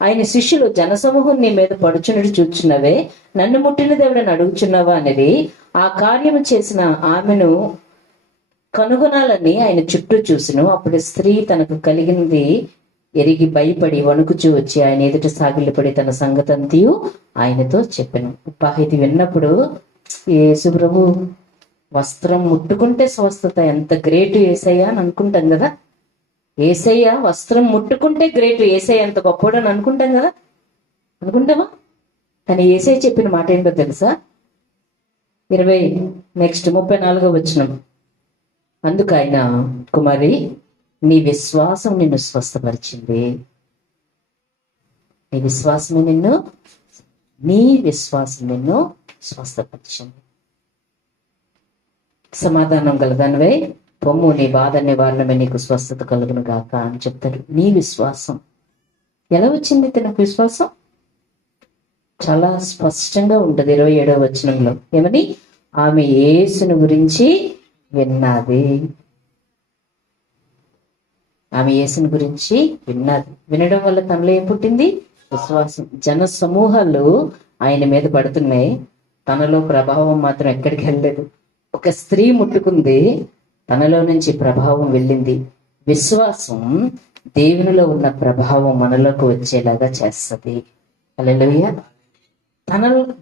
ఆయన శిష్యులు, జనసమూహం నీ మీద పడుచున్నట్టు చూచున్నవే, నన్ను ముట్టినది ఎవడని అడుగుచున్నావా అనేది. ఆ కార్యము చేసిన ఆమెను కనుగొనాలని ఆయన చుట్టూ చూసిను. అప్పుడు స్త్రీ తనకు కలిగినది ఎరిగి భయపడి వణుకుచూ వచ్చి ఆయన ఎదుట సాగిలపడి తన సంగతంతియు ఆయనతో చెప్పాను. ఇది విన్నప్పుడు యేసు ప్రభు వస్త్రం ముట్టుకుంటే స్వస్థత, ఎంత గ్రేట్ యేసయ్య అని అనుకుంటాం కదా. యేసయ్య వస్త్రం ముట్టుకుంటే గ్రేట్, యేసయ్య ఎంత గొప్పడు అని అనుకుంటాం కదా. అనుకుంటామా? కానీ యేసయ్య చెప్పిన మాట ఏంటో తెలుసా? 34వ వచనం. అందుకు ఆయన, కుమారి, నీ విశ్వాసం నిన్ను స్వస్థపరిచింది. నీ విశ్వాసం నిన్ను స్వస్థపరిచింది. సమాధానం గలదానివే, పొమ్ము, నీ బాధ నివారణమే, నీకు స్వస్థత కలుగును గాక అని చెప్తాడు. నీ విశ్వాసం ఎలా వచ్చింది? తనకు విశ్వాసం చాలా స్పష్టంగా ఉంటది 27వ వచనంలో. ఏమని? ఆమె యేసును గురించి విన్నది. ఆమె యేసుని గురించి విన్నది. వినడం వల్ల తనలో ఏం పుట్టింది? విశ్వాసం. జన సమూహాలు ఆయన మీద పడుతున్నాయి, తనలో ప్రభావం మాత్రం ఎక్కడికి వెళ్ళలేదు. ఒక స్త్రీ ముట్టుకుంది, తనలో నుంచి ప్రభావం వెళ్ళింది. విశ్వాసం దేవునిలో ఉన్న ప్రభావం మనలోకి వచ్చేలాగా చేస్తుంది. హల్లెలూయా.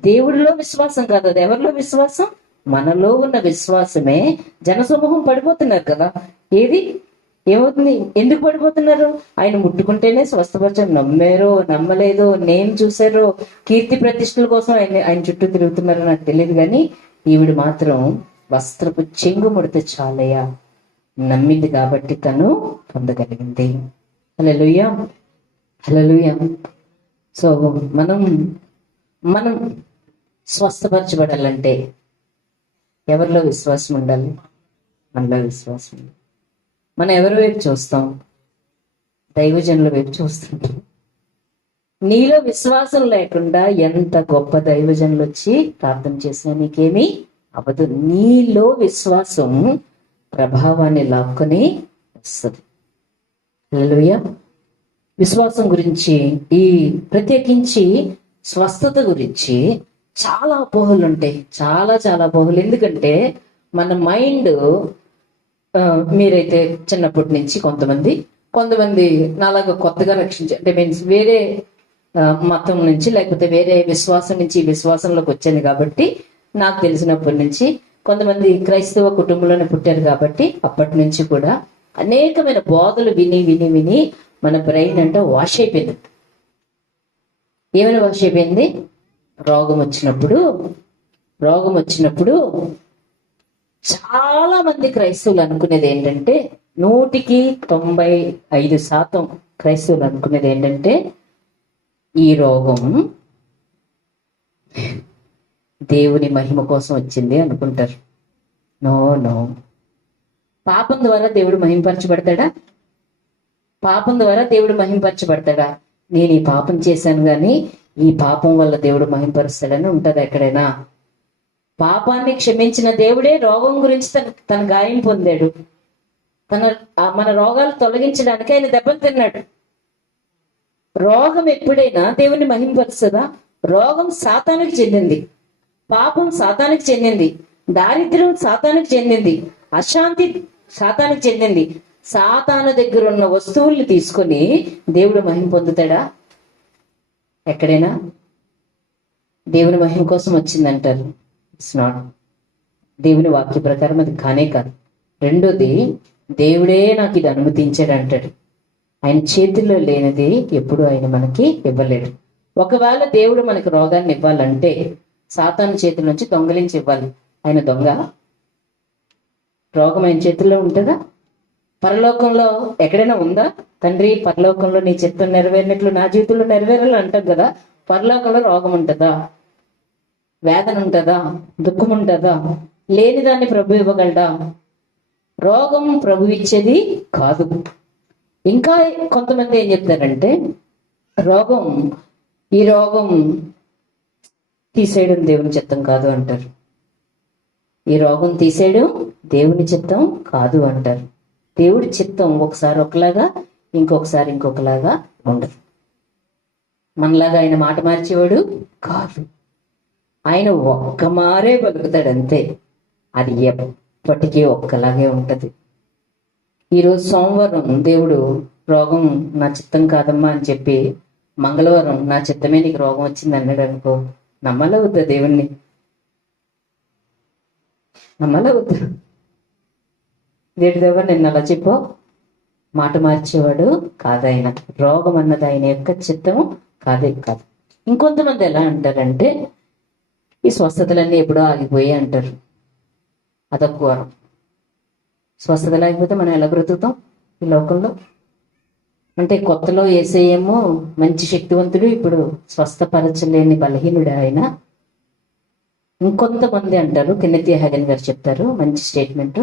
దేవుడిలో విశ్వాసం కాదు, అది ఎవరిలో విశ్వాసం? మనలో ఉన్న విశ్వాసమే. జనసమూహం పడిపోతున్నారు కదా. ఏమవుతుంది? ఎందుకు పడిపోతున్నారు? ఆయన ముట్టుకుంటేనే స్వస్థపరచం. నమ్మారో నమ్మలేదో, నేమ్ చూసారో, కీర్తి ప్రతిష్టల కోసం ఆయన చుట్టూ తిరుగుతున్నారో నాకు తెలియదు, కానీ ఈవిడ మాత్రం వస్త్రపు చెంగు ముడితే చాలయ్యా నమ్మింది కాబట్టి తను పొందగలిగింది. హల్లెలూయా, హల్లెలూయా. సో మనం స్వస్థపరచబడాలంటే ఎవరిలో విశ్వాసం ఉండాలి? మనలో విశ్వాసం ఉండాలి. మనం ఎవరి వైపు చూస్తాం? దైవజనుల వైపు చూస్తుంటాం. నీలో విశ్వాసం లేకుండా ఎంత గొప్ప దైవజనులు వచ్చి ప్రార్థన చేసినా నీకేమీ అవ్వదు. నీలో విశ్వాసం ప్రభావాన్ని లాక్కొని వస్తుంది. హల్లెలూయా. విశ్వాసం గురించి, ఈ ప్రత్యేకించి స్వస్థత గురించి చాలా అపోహలు ఉంటాయి. చాలా అపోహలు. ఎందుకంటే మన మైండ్, మీరైతే చిన్నప్పటి నుంచి కొంతమంది నాలాగా కొత్తగా అంటే మీన్స్ వేరే మతం నుంచి లేకపోతే వేరే విశ్వాసం నుంచి ఈ విశ్వాసంలోకి వచ్చాను కాబట్టి, నాకు తెలిసినప్పటి నుంచి కొంతమంది క్రైస్తవ కుటుంబంలోనే పుట్టారు కాబట్టి అప్పటి నుంచి కూడా అనేకమైన బోధలు విని మన బ్రెయిన్ అంటే వాష్ అయిపోయింది. ఏమైనా వాష్ అయిపోయింది? రోగం వచ్చినప్పుడు చాలా మంది క్రైస్తవులు అనుకునేది ఏంటంటే, 95% క్రైస్తవులు అనుకునేది ఏంటంటే, ఈ రోగం దేవుని మహిమ కోసం వచ్చింది అనుకుంటారు. నో. పాపం ద్వారా దేవుడు మహింపరచబడతాడా? నేను ఈ పాపం చేశాను కానీ ఈ పాపం వల్ల దేవుడు మహింపరుస్తాడని ఉంటది ఎక్కడైనా? పాపాన్ని క్షమించిన దేవుడే రోగం గురించి తన గాయం పొందాడు. మన రోగాలు తొలగించడానికి ఆయన దెబ్బలు తిన్నాడు. రోగం ఎప్పుడైనా దేవుని మహింపరుస్తుందా? రోగం సాతానికి చెందింది, పాపం సాతానికి చెందింది, దారిద్ర్యం సాతానికి చెందింది, అశాంతి సాతానికి చెందింది. సాతాను దగ్గర ఉన్న వస్తువుల్ని తీసుకొని దేవుడు మహిమ పొందుతాడా? ఎక్కడైనా? దేవుని మహిమ కోసం వచ్చిందంటారు. It's not. దేవుని వాక్య ప్రకారం అది కానే కాదు. రెండోది, దేవుడే నాకు ఇది అనుమతించాడు అంటాడు. ఆయన చేతుల్లో లేనిది ఎప్పుడు ఆయన మనకి ఇవ్వలేడు. ఒకవేళ దేవుడు మనకి రోగాన్ని ఇవ్వాలంటే సాతాను చేతుల నుంచి దొంగలించి ఇవ్వాలి. ఆయన దొంగ? రోగం ఆయన చేతుల్లో ఉంటుందా? పరలోకంలో ఎక్కడైనా ఉందా? తండ్రి, పరలోకంలో నీ చిత్తం నెరవేరినట్లు నా జీవితంలో నెరవేరాలి అంటాం కదా. పరలోకంలో రోగం ఉంటుందా? వేదన ఉంటుందా? దుఃఖం ఉంటుందా? లేని దాన్ని ప్రభు ఇవ్వగలడా? రోగం ప్రభు ఇచ్చేది కాదు. ఇంకా కొంతమంది ఏం చెప్తారంటే ఈ రోగం తీసేయడం దేవుని చిత్తం కాదు అంటారు. ఈ రోగం తీసేయడం దేవుని చిత్తం కాదు అంటారు. దేవుడి చిత్తం ఒకసారి ఒకలాగా, ఇంకొకసారి ఇంకొకలాగా ఉండదు. మనలాగా ఆయన మాట మార్చేవాడు కాదు. ఆయన ఒక్క మారే పలుకుతాడు అంతే. అది ఎప్పటికీ ఒక్కలాగే ఉంటది. ఈరోజు సోమవారం దేవుడు రోగం నా చిత్తం కాదమ్మా అని చెప్పి, మంగళవారం నా చిత్తమే నీకు రోగం వచ్చింది అన్నాడు అనుకో, నమ్మాలా వద్దా దేవుణ్ణి? నమ్మాలా వద్దా? దేవుడిదేవా నిన్ను అలా చెప్పు, మాట మార్చేవాడు కాదు ఆయన. రోగం అన్నది ఆయన యొక్క చిత్తం కాదే కాదు. ఇంకొంతమంది ఎలా అంటారంటే ఈ స్వస్థతలన్నీ ఎప్పుడో ఆగిపోయి అంటారు. అదొక ఘోరం. స్వస్థత లేకపోతే మనం ఎలా బ్రతుకుతాం ఈ లోకంలో? అంటే కొత్తలో యేసయ్యేమో మంచి శక్తివంతుడు, ఇప్పుడు స్వస్థపరచలేని బలహీనుడు ఆయన. ఇంకొంతమంది అంటారు, కెన్నెత్ హ్యాగన్ గారు చెప్తారు మంచి స్టేట్మెంట్.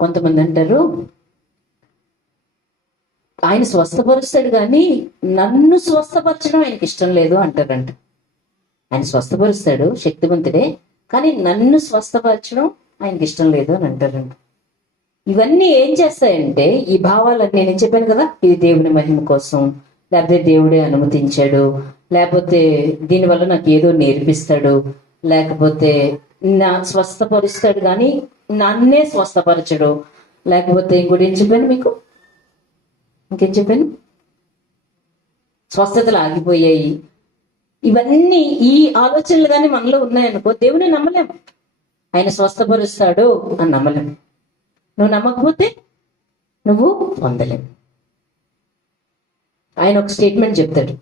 కొంతమంది అంటారు ఆయన స్వస్థపరుస్తాడు కానీ నన్ను స్వస్థపరచడం ఆయనకి ఇష్టం లేదు అంటారంట. ఆయన స్వస్థపరుస్తాడు, శక్తివంతుడే, కానీ నన్ను స్వస్థపరచడం ఆయనకి ఇష్టం లేదు అని అంటారంట. ఇవన్నీ ఏం చేస్తాయంటే, ఈ భావాలన్నీ నేను చెప్పాను కదా, ఇది దేవుని మహిమ కోసం, లేకపోతే దేవుడే అనుమతించాడు, లేకపోతే దీనివల్ల నాకు ఏదో నేర్పిస్తాడు, లేకపోతే నా స్వస్థపరుస్తాడు కానీ నన్నే స్వస్థపరచడు, లేకపోతే ఇంకోటి ఏం చెప్పాను మీకు, ఇంకేం చెప్పాను, స్వస్థతలు ఆగిపోయాయి. ఇవన్నీ ఈ ఆలోచనలు కానీ మనలో ఉన్నాయనుకో దేవుని నమ్మలేము. ఆయన స్వస్థపరుస్తాడు అని నమ్మలేము. నువ్వు నమ్మకపోతే నువ్వు పొందలేవు. ఆయన ఒక స్టేట్మెంట్ చెప్తాడు,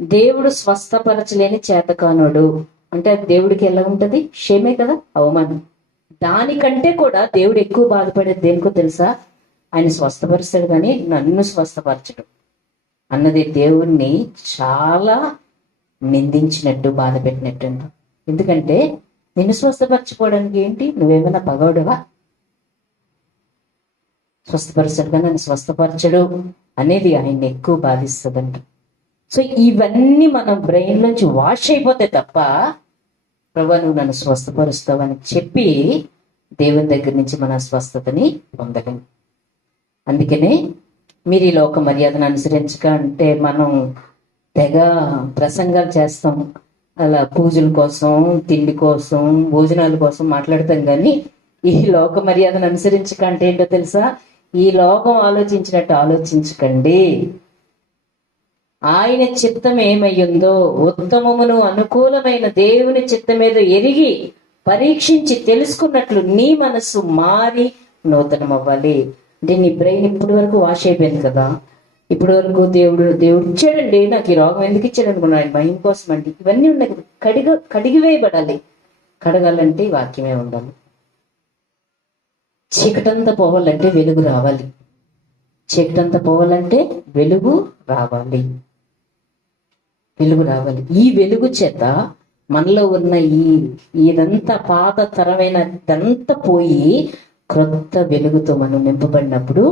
దేవుడు స్వస్థపరచలేని చేతకానుడు అంటే అది దేవుడికి ఎలా ఉంటది? షేమే కదా, అవమానం. దానికంటే కూడా దేవుడు ఎక్కువ బాధపడేది దేనికో తెలుసా? ఆయన స్వస్థపరుస్తాడు కానీ నన్ను స్వస్థపరచడు అన్నది దేవుణ్ణి చాలా నిందించినట్టు, బాధ పెట్టినట్టు. ఎందుకంటే నిన్ను స్వస్థపరచుకోవడానికి ఏంటి? నువ్వేమైనా పగవడవా? స్వస్థపరచడు కానీ నన్ను స్వస్థపరచడు అనేది ఆయన్ని ఎక్కువ బాధిస్తుందంట. సో ఇవన్నీ మన బ్రెయిన్ నుంచి వాష్ అయిపోతే తప్ప ప్రభా నువ్వు నన్ను స్వస్థపరుస్తావని చెప్పి దేవుని దగ్గర నుంచి మన స్వస్థతని పొందగలం. అందుకనే మీరు ఈ లోక మర్యాదను అనుసరించక అంటే మనం తెగ ప్రసంగాలు చేస్తాం, అలా పూజల కోసం, తిండి కోసం, భోజనాల కోసం మాట్లాడతాం. కానీ ఈ లోక మర్యాదను అనుసరించక అంటే ఏంటో తెలుసా? ఈ లోకం ఆలోచించినట్టు ఆలోచించకండి. ఆయన చిత్తం ఏమయ్యిందో ఉత్తమమును అనుకూలమైన దేవుని చిత్తం మీద ఎరిగి పరీక్షించి తెలుసుకున్నట్లు నీ మనసు మారి నూతనం అవ్వాలి. అంటే నీ బ్రెయిన్ ఇప్పటి వరకు వాష్ అయిపోయింది కదా, ఇప్పటి వరకు దేవుడు ఇచ్చాడండి, నాకు ఈ రోగం ఎందుకు ఇచ్చాడు అనుకున్నాను, ఆయన భయం కోసం అండి. ఇవన్నీ ఉన్నాయి, కడిగివేయబడాలి. కడగాలంటే ఈ వాక్యమే ఉండాలి. చీకటంతా పోవాలంటే వెలుగు రావాలి. చీకటంతా పోవాలంటే వెలుగు రావాలి. ఈ వెలుగు చేత మనలో ఉన్న ఇదంతా పాత తరమైన ఇదంతా పోయి క్రొత్త వెలుగుతో మనం నింపబడినప్పుడు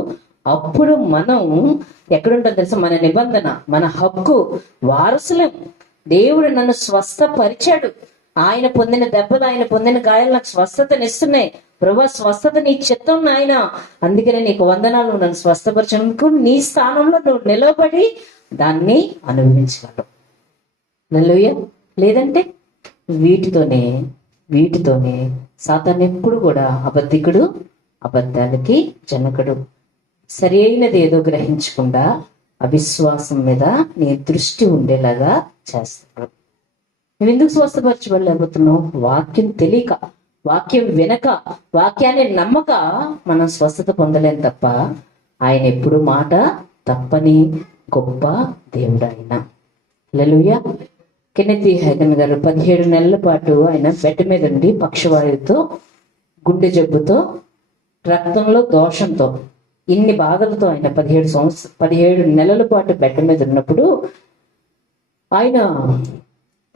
అప్పుడు మనం ఎక్కడుంటాం తెలుసా? మన నిబంధన, మన హక్కు వారసులం. దేవుడు నన్ను స్వస్థపరిచాడు. ఆయన పొందిన దెబ్బలు, ఆయన పొందిన గాయాలు నాకు స్వస్థతనిస్తున్నాయి. ప్రభా స్వస్థత నీ చిత్తం నాయన, అందుకనే నీకు వందనాలు. నన్ను స్వస్థపరచడానికి నీ స్థానంలో నువ్వు నిలబడి దాన్ని అనుభవించగలవు. హల్లెలూయా. లేదంటే వీటితోనే సాతాను ఎప్పుడు కూడా అబద్ధికుడు, అబద్ధాలకి జనకుడు. సరి అయినది ఏదో గ్రహించకుండా అవిశ్వాసం మీద నీ దృష్టి ఉండేలాగా చేస్తాడు. నువ్వు ఎందుకు స్వస్థపరచబడలేకపోతున్నావు? వాక్యం తెలియక, వాక్యం వినక, వాక్యాన్ని నమ్మక మనం స్వస్థత పొందలేం తప్ప ఆయన ఎప్పుడు మాట తప్పని గొప్ప దేవుడు ఆయన. హల్లెలూయా. కెన్నెత్ హ్యాగన్ గారు 17 నెలల పాటు ఆయన బెడ్ మీద ఉండి పక్షవాయువుతో, గుండె జబ్బుతో, రక్తంలో దోషంతో, ఇన్ని బాధలతో ఆయన 17 నెలల పాటు బెడ్ మీద ఉన్నప్పుడు ఆయన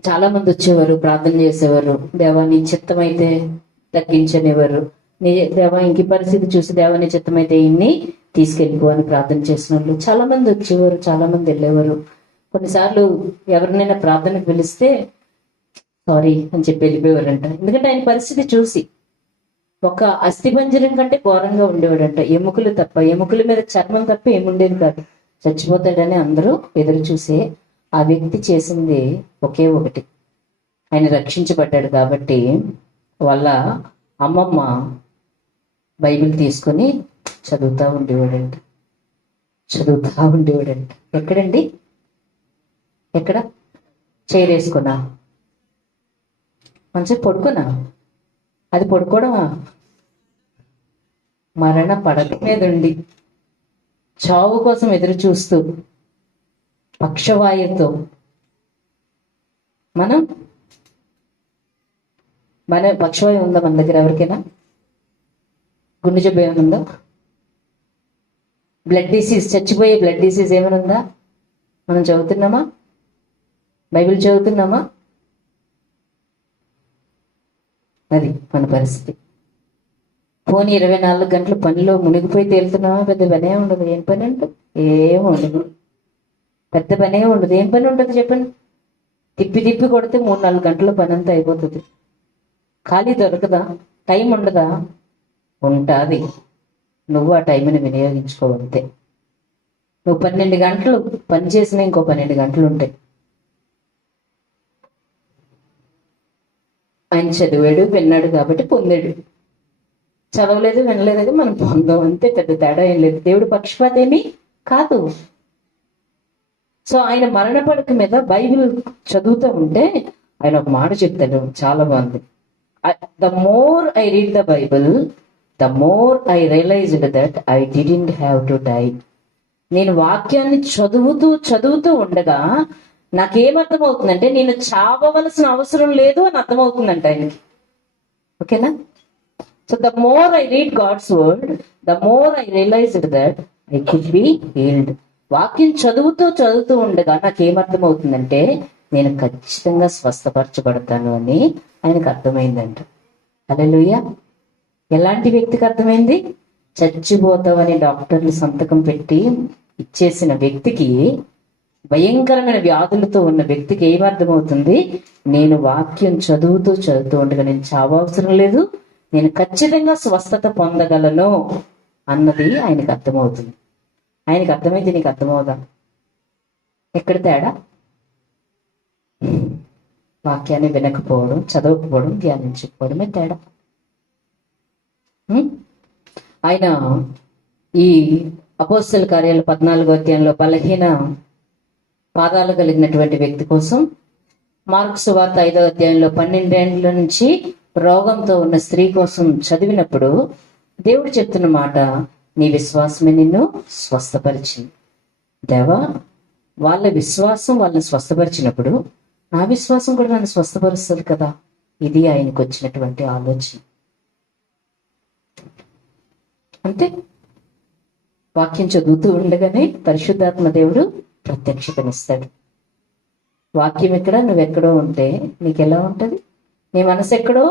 చాలా మంది వచ్చేవారు, ప్రార్థన చేసేవారు. దేవా నీ చిత్తమైతే తగ్గించనివారు, నీ దేవా ఇంక పరిస్థితి చూసి దేవా నీ చిత్తమైతే ఇన్ని తీసుకెళ్ళిపో అని ప్రార్థన చేసిన వాళ్ళు చాలా మంది వచ్చేవారు, చాలా మంది వెళ్ళేవారు. కొన్నిసార్లు ఎవరినైనా ప్రార్థనకు పిలిస్తే సారీ అని చెప్పి వెళ్ళిపోయేవారంట. ఎందుకంటే ఆయన పరిస్థితి చూసి ఒక అస్థిపంజరం కంటే ఘోరంగా ఉండేవాడంట. ఎముకల మీద చర్మం తప్ప ఏముండేది కాదు. చచ్చిపోతాడని అందరూ ఎదురు చూసే ఆ వ్యక్తి చేసింది ఒకే ఒకటి, ఆయన రక్షించబడ్డాడు కాబట్టి వాళ్ళ అమ్మమ్మ బైబిల్ తీసుకొని చదువుతూ ఉండేవాడంట. ఎక్కడండి? ఎక్కడ? చైర్ వేసుకున్నా, మంచిగా పడుకున్నా. అది పడుకోవడమా? మరణ పడక మీద ఉండి చావు కోసం ఎదురు చూస్తూ పక్షవాయుతో మన పక్షవాయు ఉందా మన దగ్గర? ఎవరికైనా గుండె జబ్బు ఏమైనా ఉందా? బ్లడ్ డిసీజ్, చచ్చిపోయే బ్లడ్ డిసీజ్ ఏమైనా ఉందా? మనం చదువుతున్నామా? బైబిల్ చదువుతున్నామా? అది మన పరిస్థితి. పోనీ 24 గంటలు పనిలో మునిగిపోయి తేలుతున్నామా? పెద్ద పనే ఉండదు. ఏం పని ఉంటుంది? ఏం ఉండదు. పెద్ద పనే ఉండదు. ఏం పని ఉంటుంది చెప్పండి? తిప్పి కొడితే 3-4 గంటల పని అంతా అయిపోతుంది. ఖాళీ దొరకదా? టైం ఉండదా? ఉంటుంది. నువ్వు ఆ టైంని వినియోగించుకోవంతే. నువ్వు 12 గంటలు పని చేసినా ఇంకో 12 గంటలు ఉంటాయి. ఆయన చదివాడు, విన్నాడు కాబట్టి పొందాడు. చదవలేదు, వినలేదు, మనం పొందాం అంతే. పెద్ద తేడా ఏం లేదు. దేవుడు పక్షపాతం ఏమీ కాదు. సో ఆయన మరణ పడక మీద బైబిల్ చదువుతూ ఉంటే ఆయన ఒక మాట చెప్తాడు, చాలా బాగుంది. The more I read the Bible, the more I realized that I didn't have to die. నేను వాక్యాన్ని చదువుతూ ఉండగా నాకేమర్థమవుతుందంటే నేను చావవలసిన అవసరం లేదు అని అర్థమవుతుందంట ఆయనకి. ఓకేనా? So the more I read God's word, the more I realized that I could be healed. వాక్యం చదువుతూ ఉండగా నాకేమర్థమవుతుందంటే నేను ఖచ్చితంగా స్వస్థపరచబడతాను అని ఆయనకు అర్థమైందంట. హల్లెలూయా. ఎలాంటి వ్యక్తికి అర్థమైంది? చచ్చిపోతావని డాక్టర్లు సంతకం పెట్టి ఇచ్చేసిన వ్యక్తికి, భయంకరమైన వ్యాధులతో ఉన్న వ్యక్తికి ఏమర్థమవుతుంది? నేను వాక్యం చదువుతూ ఉండగా నేను చావవసరం లేదు, నేను ఖచ్చితంగా స్వస్థత పొందగలను అన్నది ఆయనకు అర్థమవుతుంది. ఆయనకు అర్థమైంది, నీకు అర్థమవుదా? ఎక్కడ తేడా? వాక్యాన్ని వినకపోవడం, చదవకపోవడం, ధ్యానించకపోవడమే తేడా. ఆయన ఈ అపోస్తల కార్యాలు 14వ అధ్యాయంలో బలహీన పాదాలు కలిగినటువంటి వ్యక్తి కోసం, మార్కు సువార్త 5వ అధ్యాయంలో 12 ఏళ్ల నుంచి రోగంతో ఉన్న స్త్రీ కోసం చదివినప్పుడు దేవుడు చెప్తున్న మాట, నీ విశ్వాసమే నిన్ను స్వస్థపరిచింది. దేవా, వాళ్ళ విశ్వాసం వాళ్ళని స్వస్థపరిచినప్పుడు నా విశ్వాసం కూడా నన్ను స్వస్థపరుస్తుంది కదా. ఇది ఆయనకు వచ్చినటువంటి ఆలోచన. అంతే. వాక్యం చదువుతూ ఉండగానే పరిశుద్ధాత్మ దేవుడు ప్రత్యక్షతనిస్తాడు. వాక్యం ఎక్కడ, నువ్వెక్కడో ఉంటే నీకు ఎలా ఉంటుంది? నీ మనసు ఎక్కడో,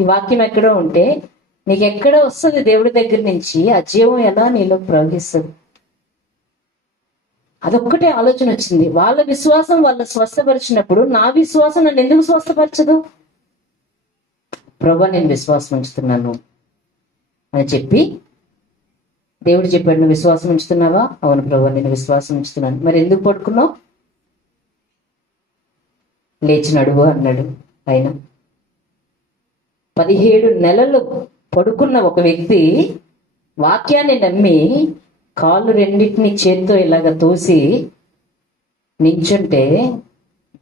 ఈ వాక్యం ఎక్కడో ఉంటే నీకు ఎక్కడ వస్తుంది? దేవుడి దగ్గర నుంచి ఆ జీవం ఎలా నీలో ప్రవహిస్తుంది? అదొక్కటే ఆలోచన వచ్చింది. వాళ్ళ విశ్వాసం వాళ్ళ స్వస్థపరిచినప్పుడు నా విశ్వాసం నన్ను ఎందుకు స్వస్థపరచదు? ప్రభువా, నేను విశ్వాసం ఉంచుతున్నాను అని చెప్పి దేవుడు చెప్పాడు, నువ్వు విశ్వాసం ఉంచుతున్నావా? అవును ప్రభువా, నేను విశ్వాసం ఉంచుతున్నాను. మరి ఎందుకు పడుకున్నావు? లేచి నడువు అన్నాడు ఆయన. 17 నెలలు పడుకున్న ఒక వ్యక్తి వాక్యాన్ని నమ్మి కాళ్ళు రెండింటిని చేత్తో ఇలాగ తోసి నించుంటే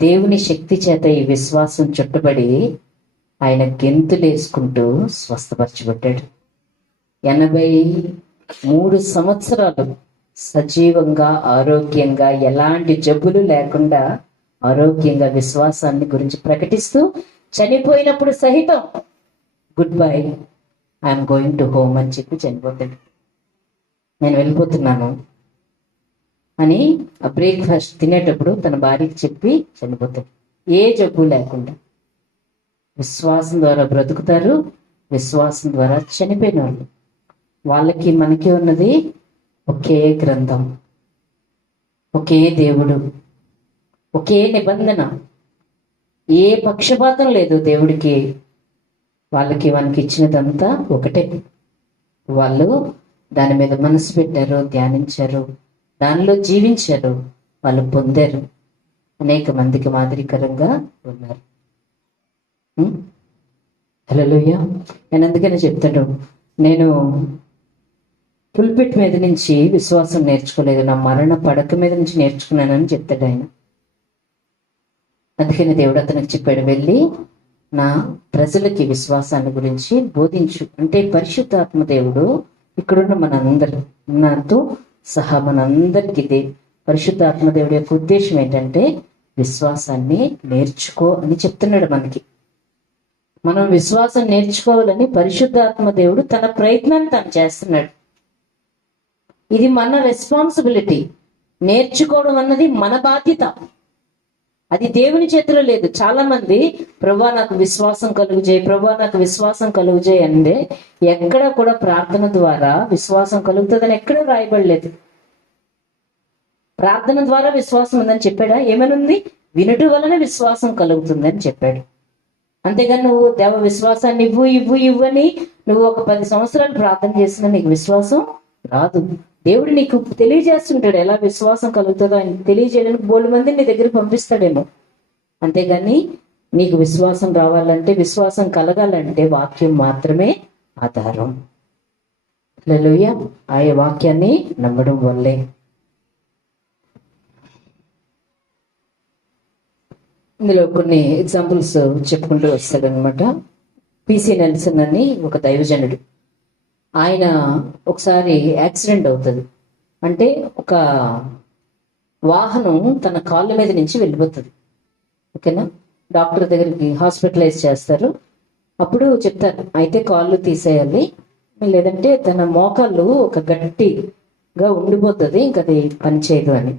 దేవుని శక్తి చేత ఈ విశ్వాసం చుట్టుబడి ఆయన గెంతులేసుకుంటూ స్వస్థపరచబడ్డాడు. 83 సంవత్సరాలు సజీవంగా, ఆరోగ్యంగా, ఎలాంటి జబ్బులు లేకుండా ఆరోగ్యంగా విశ్వాసాన్ని గురించి ప్రకటిస్తూ చనిపోయినప్పుడు సహితం good bye, I'm going to home అని చెప్పి చనిపోతాడు. నేను వెళ్ళిపోతున్నాను అని ఆ బ్రేక్ఫాస్ట్ తినేటప్పుడు తన భార్యకి చెప్పి చనిపోతాడు. ఏ జబ్బు లేకుండా విశ్వాసం ద్వారా బ్రతుకుతారు, విశ్వాసం ద్వారా చనిపోయిన వాళ్ళు. వాళ్ళకి మనకి ఉన్నది ఒకే గ్రంథం, ఒకే దేవుడు, ఒకే నిబంధన. ఏ పక్షపాతం లేదు దేవుడికి. వాళ్ళకి మనకి ఇచ్చినదంతా ఒకటే. వాళ్ళు దాని మీద మనసు పెట్టారు, ధ్యానించారు, దానిలో జీవించారు, వాళ్ళు పొందారు, అనేక మందికి మాదిరికరంగా ఉన్నారు. హల్లెలూయా. నేను అందుకనే చెప్తాడు, నేను పుల్పిట్ మీద నుంచి విశ్వాసం నేర్చుకోలేదు, నా మరణ పడక మీద నుంచి నేర్చుకున్నానని చెప్తాడు ఆయన. అందుకని దేవుడు అతనికి చెప్పాడు, వెళ్ళి నా ప్రజలకి విశ్వాసాన్ని గురించి బోధించు. అంటే పరిశుద్ధాత్మ దేవుడు ఇక్కడున్న మనందరూ, నాతో సహా మనందరికీ పరిశుద్ధాత్మ దేవుడి యొక్క ఉద్దేశం ఏంటంటే విశ్వాసాన్ని నేర్చుకో అని చెప్తున్నాడు మనకి. మనం విశ్వాసం నేర్చుకోవాలని పరిశుద్ధాత్మ దేవుడు తన ప్రయత్నాన్ని తను చేస్తున్నాడు. ఇది మన రెస్పాన్సిబిలిటీ. నేర్చుకోవడం అన్నది మన బాధ్యత, అది దేవుని చేతిలో లేదు. చాలా మంది ప్రభువా నాకు విశ్వాసం కలుగుజేయి, ప్రభువా నాకు విశ్వాసం కలుగుజేయి అంటే ఎక్కడ కూడా ప్రార్థన ద్వారా విశ్వాసం కలుగుతుందని ఎక్కడ రాయబడలేదు. ప్రార్థన ద్వారా విశ్వాసం ఉందని చెప్పాడా? ఏమనుంది? వినుట వలన విశ్వాసం కలుగుతుందని చెప్పాడు. అంతేగాని నువ్వు దేవ విశ్వాసాన్ని ఇవ్వు ఇవ్వు ఇవ్వని నువ్వు ఒక 10 సంవత్సరాలు ప్రార్థన చేసినా నీకు విశ్వాసం రాదు. దేవుడు నీకు తెలియజేస్తుంటాడు ఎలా విశ్వాసం కలుగుతుందో. ఆయన తెలియజేయడానికి బోల్డు మంది నీ దగ్గర పంపిస్తాడేమో. అంతేగాని నీకు విశ్వాసం రావాలంటే, విశ్వాసం కలగాలంటే వాక్యం మాత్రమే ఆధారం. హల్లెలూయా. ఆ వాక్యాన్ని నమ్మడం వల్లే. ఇందులో కొన్ని ఎగ్జాంపుల్స్ చెప్పుకుంటూ వస్తాడనమాట. పిసి నెల్సన్ అని ఒక దైవజనుడు. ఆయన ఒకసారి యాక్సిడెంట్ అవుతుంది. అంటే ఒక వాహనం తన కాళ్ళ మీద నుంచి వెళ్ళిపోతుంది. ఓకేనా? డాక్టర్ దగ్గరికి హాస్పిటలైజ్ చేస్తారు. అప్పుడు చెప్తారు, అయితే కాళ్ళు తీసేయాలి, లేదంటే తన మోకాళ్ళు ఒక గట్టిగా ఉండిపోతుంది, ఇంకా అది పనిచేయదు అని.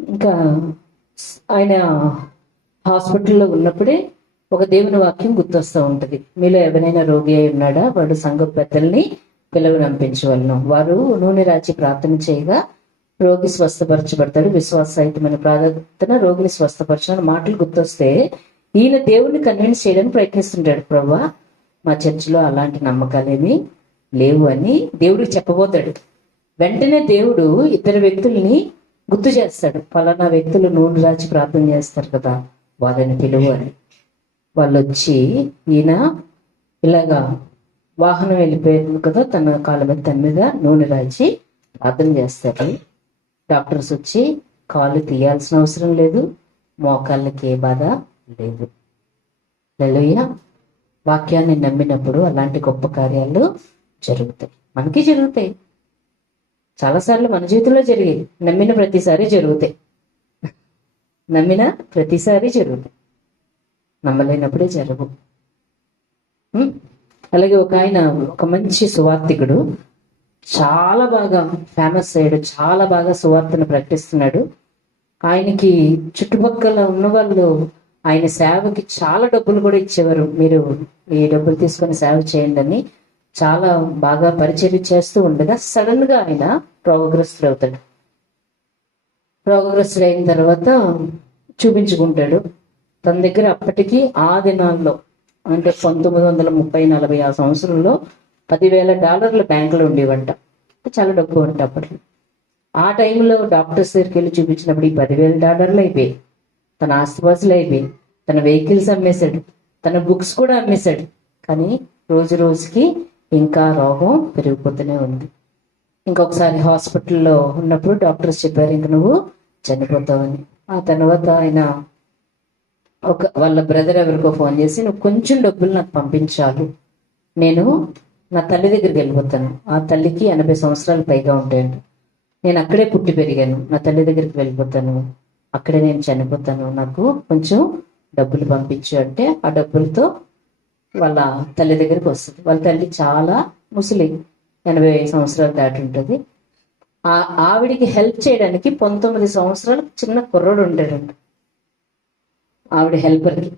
ఇంకా ఆయన హాస్పిటల్లో ఉన్నప్పుడే ఒక దేవుని వాక్యం గుర్తొస్తూ ఉంటుంది. మీలో ఎవరైనా రోగి అయి ఉన్నాడా, వాడు సంఘ పెద్దల్ని పిలువనంపించవలను, వారు నూనె రాచి ప్రార్థన చేయగా రోగి స్వస్థపరచబడతాడు, విశ్వాసహితమైన ప్రార్థన రోగిని స్వస్థపరచని మాటలు గుర్తొస్తే ఈయన దేవుడిని కన్విన్స్ చేయడానికి ప్రయత్నిస్తుంటాడు. ప్రభువా మా చర్చిలో అలాంటి నమ్మకాలేమీ లేవు అని దేవుడికి చెప్పబోతాడు. వెంటనే దేవుడు ఇద్దరు వ్యక్తుల్ని గుర్తు చేస్తాడు. ఫలానా వ్యక్తులు నూనె రాచి ప్రార్థన చేస్తారు కదా, వాళ్ళని పిలువు అని. వాళ్ళు వచ్చి ఈయన ఇలాగా వాహనం వెళ్ళిపోయారు కదా, తన కాళ్ళ మీద తన మీద నూనె రాచి ప్రార్థన చేస్తారు. డాక్టర్స్ వచ్చి కాళ్ళు తీయాల్సిన అవసరం లేదు, మోకాళ్ళకి ఏ బాధ లేదు. హల్లెలూయా. వాక్యాన్ని నమ్మినప్పుడు అలాంటి గొప్ప కార్యాలు జరుగుతాయి. మనకి జరుగుతాయి, చాలాసార్లు మన జీవితంలో జరిగాయి. నమ్మిన ప్రతిసారి జరుగుతాయి, నమ్మిన ప్రతిసారి జరుగుతాయి, నమ్మలేనప్పుడే జరగవు. అలాగే ఒక ఆయన, ఒక మంచి సువార్థికుడు, చాలా బాగా ఫేమస్ అయ్యాడు, చాలా బాగా సువార్తను ప్రకటిస్తున్నాడు. ఆయనకి చుట్టుపక్కల ఉన్న వాళ్ళు ఆయన సేవకి చాలా డబ్బులు కూడా ఇచ్చేవారు. మీరు ఈ డబ్బులు తీసుకొని సేవ చేయండి అని చాలా బాగా పరిచయం చేస్తూ ఉండగా సడన్ గా ఆయన రోగగ్రస్తుడు అవుతాడు. రోగగ్రస్తుడు అయిన తర్వాత చూపించుకుంటాడు. తన దగ్గర అప్పటికి ఆ దినాల్లో అంటే 1930-40 ఆ సంవత్సరంలో $10,000 బ్యాంకులో ఉండేవంట. చాలా డబ్బు అంట అప్పట్లో. ఆ టైంలో డాక్టర్స్ దగ్గరికి వెళ్ళి చూపించినప్పుడు ఈ $10,000 అయిపోయాయి, తన ఆస్తిపాస్తులు అయిపోయాయి, తన వెహికల్స్ అమ్మేశాడు, తన బుక్స్ కూడా అమ్మేశాడు. కానీ రోజు రోజుకి ఇంకా రోగం పెరిగిపోతూనే ఉంది. ఇంకొకసారి హాస్పిటల్లో ఉన్నప్పుడు డాక్టర్స్ చెప్పారు, ఇంక నువ్వు చనిపోతావని. ఆ తర్వాత ఆయన వాళ్ళ బ్రదర్ ఎవరికో ఫోన్ చేసి, నువ్వు కొంచెం డబ్బులు నాకు పంపించాలి, నేను నా తల్లి దగ్గరికి వెళ్ళిపోతాను. ఆ తల్లికి 80 సంవత్సరాలు పైగా ఉంటాయండి. నేను అక్కడే పుట్టి పెరిగాను, నా తల్లి దగ్గరికి వెళ్ళిపోతాను, అక్కడే నేను చనిపోతాను, నాకు కొంచెం డబ్బులు పంపించు అంటే ఆ డబ్బులతో వాళ్ళ తల్లి దగ్గరికి వస్తుంది. వాళ్ళ తల్లి చాలా ముసలి, 85 సంవత్సరాలు దాటి ఉంటుంది. ఆవిడికి హెల్ప్ చేయడానికి 19 సంవత్సరాలు చిన్న కుర్రోడు ఉంటాడంట ఆవిడ హెల్పర్కి.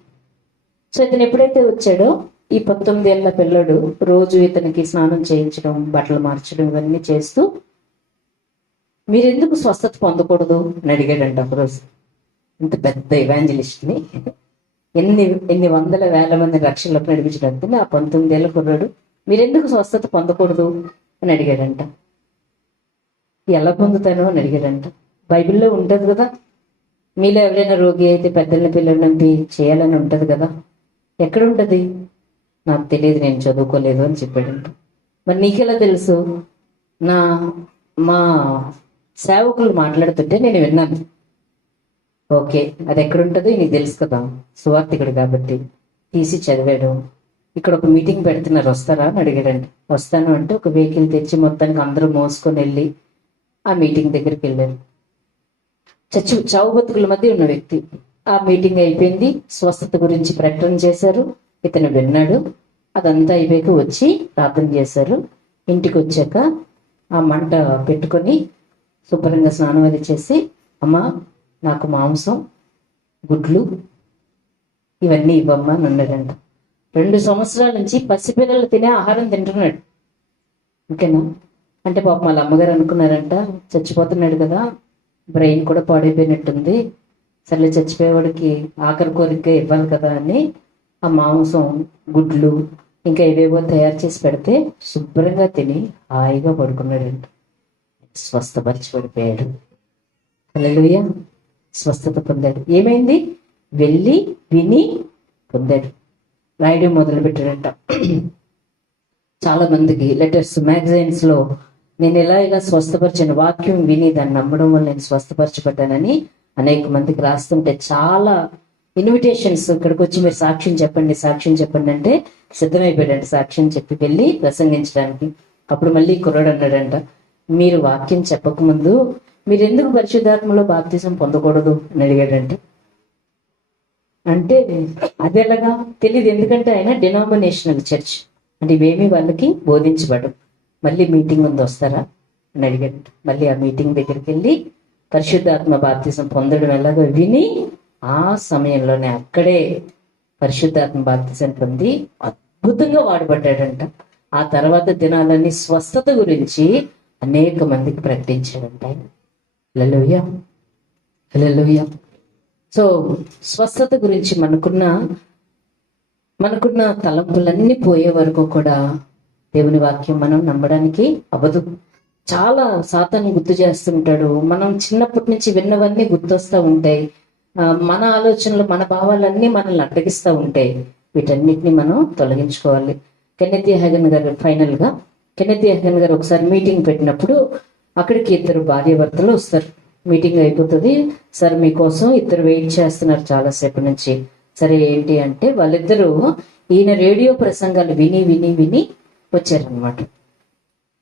సో ఇతను ఎప్పుడైతే వచ్చాడో ఈ 19 ఏళ్ల పిల్లడు రోజు ఇతనికి స్నానం చేయించడం, బట్టలు మార్చడం ఇవన్నీ చేస్తూ, మీరెందుకు స్వస్థత పొందకూడదు అని అడిగాడంట ఒకరోజు. ఇంత పెద్ద ఇవాంజలిస్ట్ని, ఎన్ని ఎన్ని వందల వేల మంది రక్షణలకు నడిపించడానికి ఆ 19 ఏళ్ల కుర్రాడు మీరెందుకు స్వస్థత పొందకూడదు అని అడిగాడంట. ఎలా పొందుతాను అని అడిగాడంట. బైబిల్లో ఉంటుంది కదా, మీలో ఎవరైనా రోగి అయితే పెద్దల్ని పిల్లల్ని నంపి చేయాలని ఉంటుంది కదా, ఎక్కడ ఉంటుంది? నాకు తెలియదు, నేను చదువుకోలేదు అని చెప్పాడంట. మరి నీకెలా తెలుసు? మా సేవకులు మాట్లాడుతుంటే నేను విన్నాను. ఓకే, అది ఎక్కడుంటుందో నీకు తెలుసు కదా, సువార్థికుడు కాబట్టి తీసి చదివాడు. ఇక్కడ ఒక మీటింగ్ పెడుతున్నారు, వస్తారా అని అడిగాడండి. వస్తాను అంటే ఒక వెహికల్ తెచ్చి మొత్తానికి అందరూ మోసుకొని వెళ్ళి ఆ మీటింగ్ దగ్గరికి వెళ్ళారు. చావు బతుకుల మధ్య ఉన్న వ్యక్తి. ఆ మీటింగ్ అయిపోయింది, స్వస్థత గురించి ప్రకటన చేశారు, ఇతను విన్నాడు. అదంతా అయిపోయాక వచ్చి ప్రార్థన చేశారు. ఇంటికి వచ్చాక ఆ మంట పెట్టుకొని శుభ్రంగా స్నానం అది చేసి, అమ్మా నాకు మాంసం, గుడ్లు ఇవన్నీ ఇవ్వమ్మా అని అన్నాడంట. 2 సంవత్సరాల నుంచి పసిపిల్లలు తినే ఆహారం తింటున్నాడు. ఓకేనా? అంటే పాపం వాళ్ళ అమ్మగారు అనుకున్నారంట, చచ్చిపోతున్నాడు కదా, బ్రెయిన్ కూడా పాడైపోయినట్టుంది, సర్లే చచ్చిపోయేవాడికి ఆఖరి కోరిక ఇవ్వాలి కదా అని ఆ మాంసం, గుడ్లు ఇంకా ఏవేవో తయారు చేసి పెడితే శుభ్రంగా తిని హాయిగా పడుకున్నాడంట. స్వస్థపరిచి పడిపోయాడు. హల్లెలూయా! స్వస్థత పొందాడు. ఏమైంది? వెళ్ళి విని పొందాడు. రాయడం మొదలు పెట్టాడంట. చాలా మందికి లెటర్స్, మ్యాగజైన్స్ లో నేను ఇలా స్వస్థపరిచిన వాక్యం విని దాన్ని నమ్మడం వల్ల నేను స్వస్థపరచబడ్డానని అనేక మందికి రాస్తుంటే చాలా ఇన్విటేషన్స్, ఇక్కడికి వచ్చి మీరు సాక్ష్యం చెప్పండి, సాక్ష్యం చెప్పండి అంటే సిద్ధమైపోయాడంట సాక్ష్యం చెప్పి వెళ్ళి ప్రసంగించడానికి. అప్పుడు మళ్ళీ కుర్రాడు అన్నాడంట, మీరు వాక్యం చెప్పకముందు మీరు ఎందుకు పరిశుద్ధాత్మలో బాప్తిజం పొందకూడదు అని అడిగాడంట. అంటే అదెలాగా తెలియదు, ఎందుకంటే ఆయన డినామినేషనల్ చర్చ్ అంటే ఇవేమీ వాళ్ళకి బోధించబడవు. మళ్ళీ మీటింగ్ ముందు వస్తారా అని అడిగాడు. మళ్ళీ ఆ మీటింగ్ దగ్గరికి వెళ్ళి పరిశుద్ధాత్మ బాప్తిజం పొందడం ఎలాగో విని ఆ సమయంలోనే అక్కడే పరిశుద్ధాత్మ బాప్తిజం పొంది అద్భుతంగా వాడబడ్డాడంట. ఆ తర్వాత దినాలన్నీ స్వస్థత గురించి అనేక మందికి ప్రకటించాడంట ఆయన. హల్లెలూయా, హల్లెలూయా. సో స్వస్థత గురించి మనకున్న తలంపులన్నీ పోయే వరకు కూడా దేవుని వాక్యం మనం నమ్మడానికి అవ్వదు. చాలా సాతాను గుర్తు చేస్తుంటాడు. మనం చిన్నప్పటి నుంచి విన్నవన్నీ గుర్తొస్తూ ఉంటాయి. మన ఆలోచనలు, మన భావాలన్నీ మనల్ని అడ్డగిస్తూ ఉంటాయి. వీటన్నిటిని మనం తొలగించుకోవాలి. కెన్నెత్ హగన్ గారు ఒకసారి మీటింగ్ పెట్టినప్పుడు అక్కడికి 2 భార్యాభర్తలు వస్తారు. మీటింగ్ అయిపోతుంది, సార్ మీకోసం 2 వెయిట్ చేస్తున్నారు చాలాసేపు నుంచి. సరే ఏంటి అంటే వాళ్ళిద్దరూ ఈయన రేడియో ప్రసంగాలు విని విని విని వచ్చారనమాట.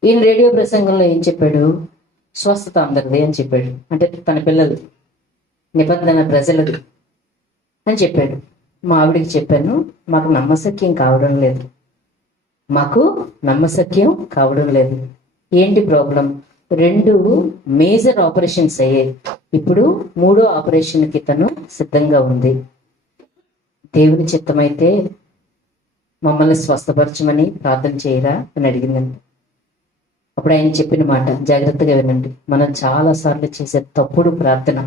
ఈయన రేడియో ప్రసంగంలో ఏం చెప్పాడు? స్వస్థత అందరిది అని చెప్పాడు. అంటే తన పిల్లలు, నిబంధన ప్రజలది అని చెప్పాడు. మా ఆవిడికి చెప్పాను, మాకు నమ్మశక్యం కావడం లేదు. ఏంటి ప్రాబ్లం? 2 మేజర్ ఆపరేషన్స్ అయ్యాయి. ఇప్పుడు 3వ ఆపరేషన్కి తను సిద్ధంగా ఉంది. దేవుని చిత్తమైతే మమ్మల్ని స్వస్థపరచమని ప్రార్థన చేయరా అని అడిగిందండి. అప్పుడు ఆయన చెప్పిన మాట జాగ్రత్తగా వినండి. మనం చాలా సార్లు చేసే తప్పుడు ప్రార్థన,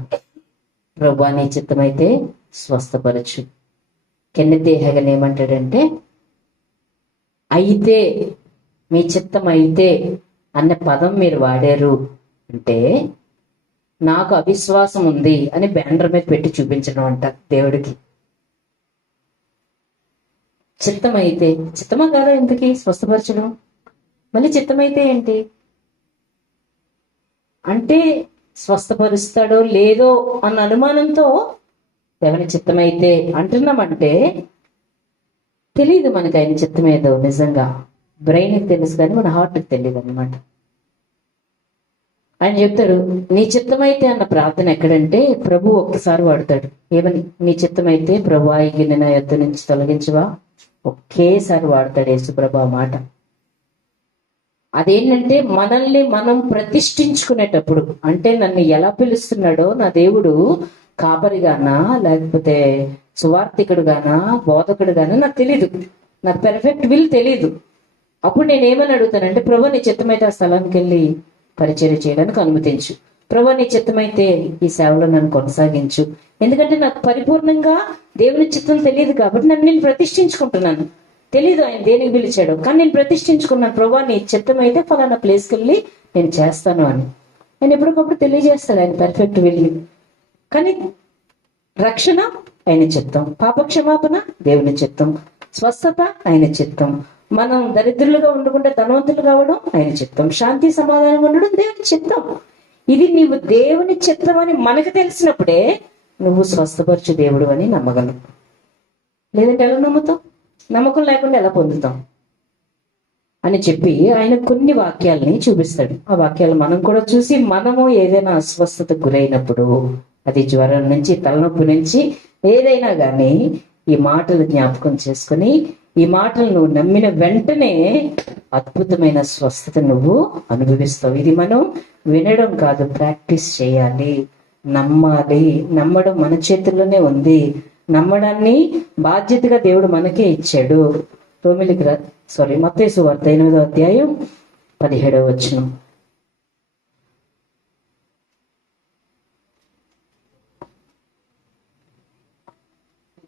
ప్రభువా నీ చిత్తమైతే స్వస్థపరచు. కెన్నెత్ హగన్ ఏమంటాడంటే, అయితే మీ చిత్తం అయితే అన్న పదం మీరు వాడారు అంటే నాకు అవిశ్వాసం ఉంది అని బ్యానర్ మీద పెట్టి చూపించడం అంట దేవుడికి. చిత్తమైతే, చిత్తమా కాదా ఇంతకీ స్వస్థపరచడం? మళ్ళీ చిత్తమైతే ఏంటి అంటే స్వస్థపరుస్తాడో లేదో అన్న అనుమానంతో దేవుని చిత్తమైతే అంటున్నామంటే తెలియదు మనకి ఆయన చిత్తమేదో. నిజంగా బ్రెయిన్కి తెలుసు కానీ మన హార్ట్కి తెలియదు అనమాట. ఆయన చెప్తాడు, నీ చిత్తమైతే అన్న ప్రార్థన ఎక్కడంటే ప్రభు ఒక్కసారి వాడతాడు. ఏమని? నీ చిత్తమైతే ప్రభు ఈ గిన్నె నా యొద్ద నుంచి తొలగించవా, ఒకేసారి వాడతాడు యేసుప్రభు ఆ మాట. అదేంటంటే మనల్ని మనం ప్రతిష్ఠించుకునేటప్పుడు, అంటే నన్ను ఎలా పిలుస్తున్నాడో నా దేవుడు, కాపరిగానా లేకపోతే సువార్థికుడుగానా బోధకుడుగానా నాకు తెలీదు, నాకు పెర్ఫెక్ట్ విల్ తెలీదు. అప్పుడు నేను ఏమని అడుగుతానంటే, ప్రభు నీ చిత్తమైతే ఆ స్థలానికి వెళ్ళి పరిచర్య చేయడానికి అనుమతించు, ప్రభు నీ చిత్తమైతే ఈ సేవలో నన్ను కొనసాగించు. ఎందుకంటే నాకు పరిపూర్ణంగా దేవుని చిత్తం తెలియదు కాబట్టి నన్ను నేను ప్రతిష్ఠించుకుంటున్నాను. తెలీదు ఆయన దేనికి పిలిచాడు, కానీ నేను ప్రతిష్ఠించుకున్నాను, ప్రభు నీ చిత్తం అయితే ఫలానా ప్లేస్కి వెళ్ళి నేను చేస్తాను అని. ఆయన ఎప్పటికప్పుడు తెలియజేస్తాడు ఆయన పెర్ఫెక్ట్ విల్. కానీ రక్షణ ఆయన చిత్తం, పాపక్షమాపణ దేవుని చిత్తం, స్వస్థత ఆయన చిత్తం, మనం దరిద్రులుగా ఉండకుండా ధనవంతులు కావడం ఆయన చిత్తం, శాంతి సమాధానం ఉండడం దేవుని చిత్తం. ఇది నీవు దేవుని చిత్తం అని మనకు తెలిసినప్పుడే నువ్వు స్వస్థపరచు దేవుడు అని నమ్మగలవు. లేదంటే ఎలా నమ్ముతావు? నమ్మకం లేకుండా ఎలా పొందుతాం అని చెప్పి ఆయన కొన్ని వాక్యాలని చూపిస్తాడు. ఆ వాక్యాలు మనం కూడా చూసి, మనము ఏదైనా అస్వస్థతకు గురైనప్పుడు, అది జ్వరం నుంచి తలనొప్పి నుంచి ఏదైనా కానీ, ఈ మాటలు జ్ఞాపకం చేసుకుని ఈ మాటలు నువ్వు నమ్మిన వెంటనే అద్భుతమైన స్వస్థత నువ్వు అనుభవిస్తావు. ఇది మనం వినడం కాదు, ప్రాక్టీస్ చేయాలి, నమ్మాలి. నమ్మడం మన చేతుల్లోనే ఉంది. నమ్మడాన్ని బాధ్యతగా దేవుడు మనకే ఇచ్చాడు. మత్తయి సువార్త 8వ అధ్యాయం 17వ వచనం.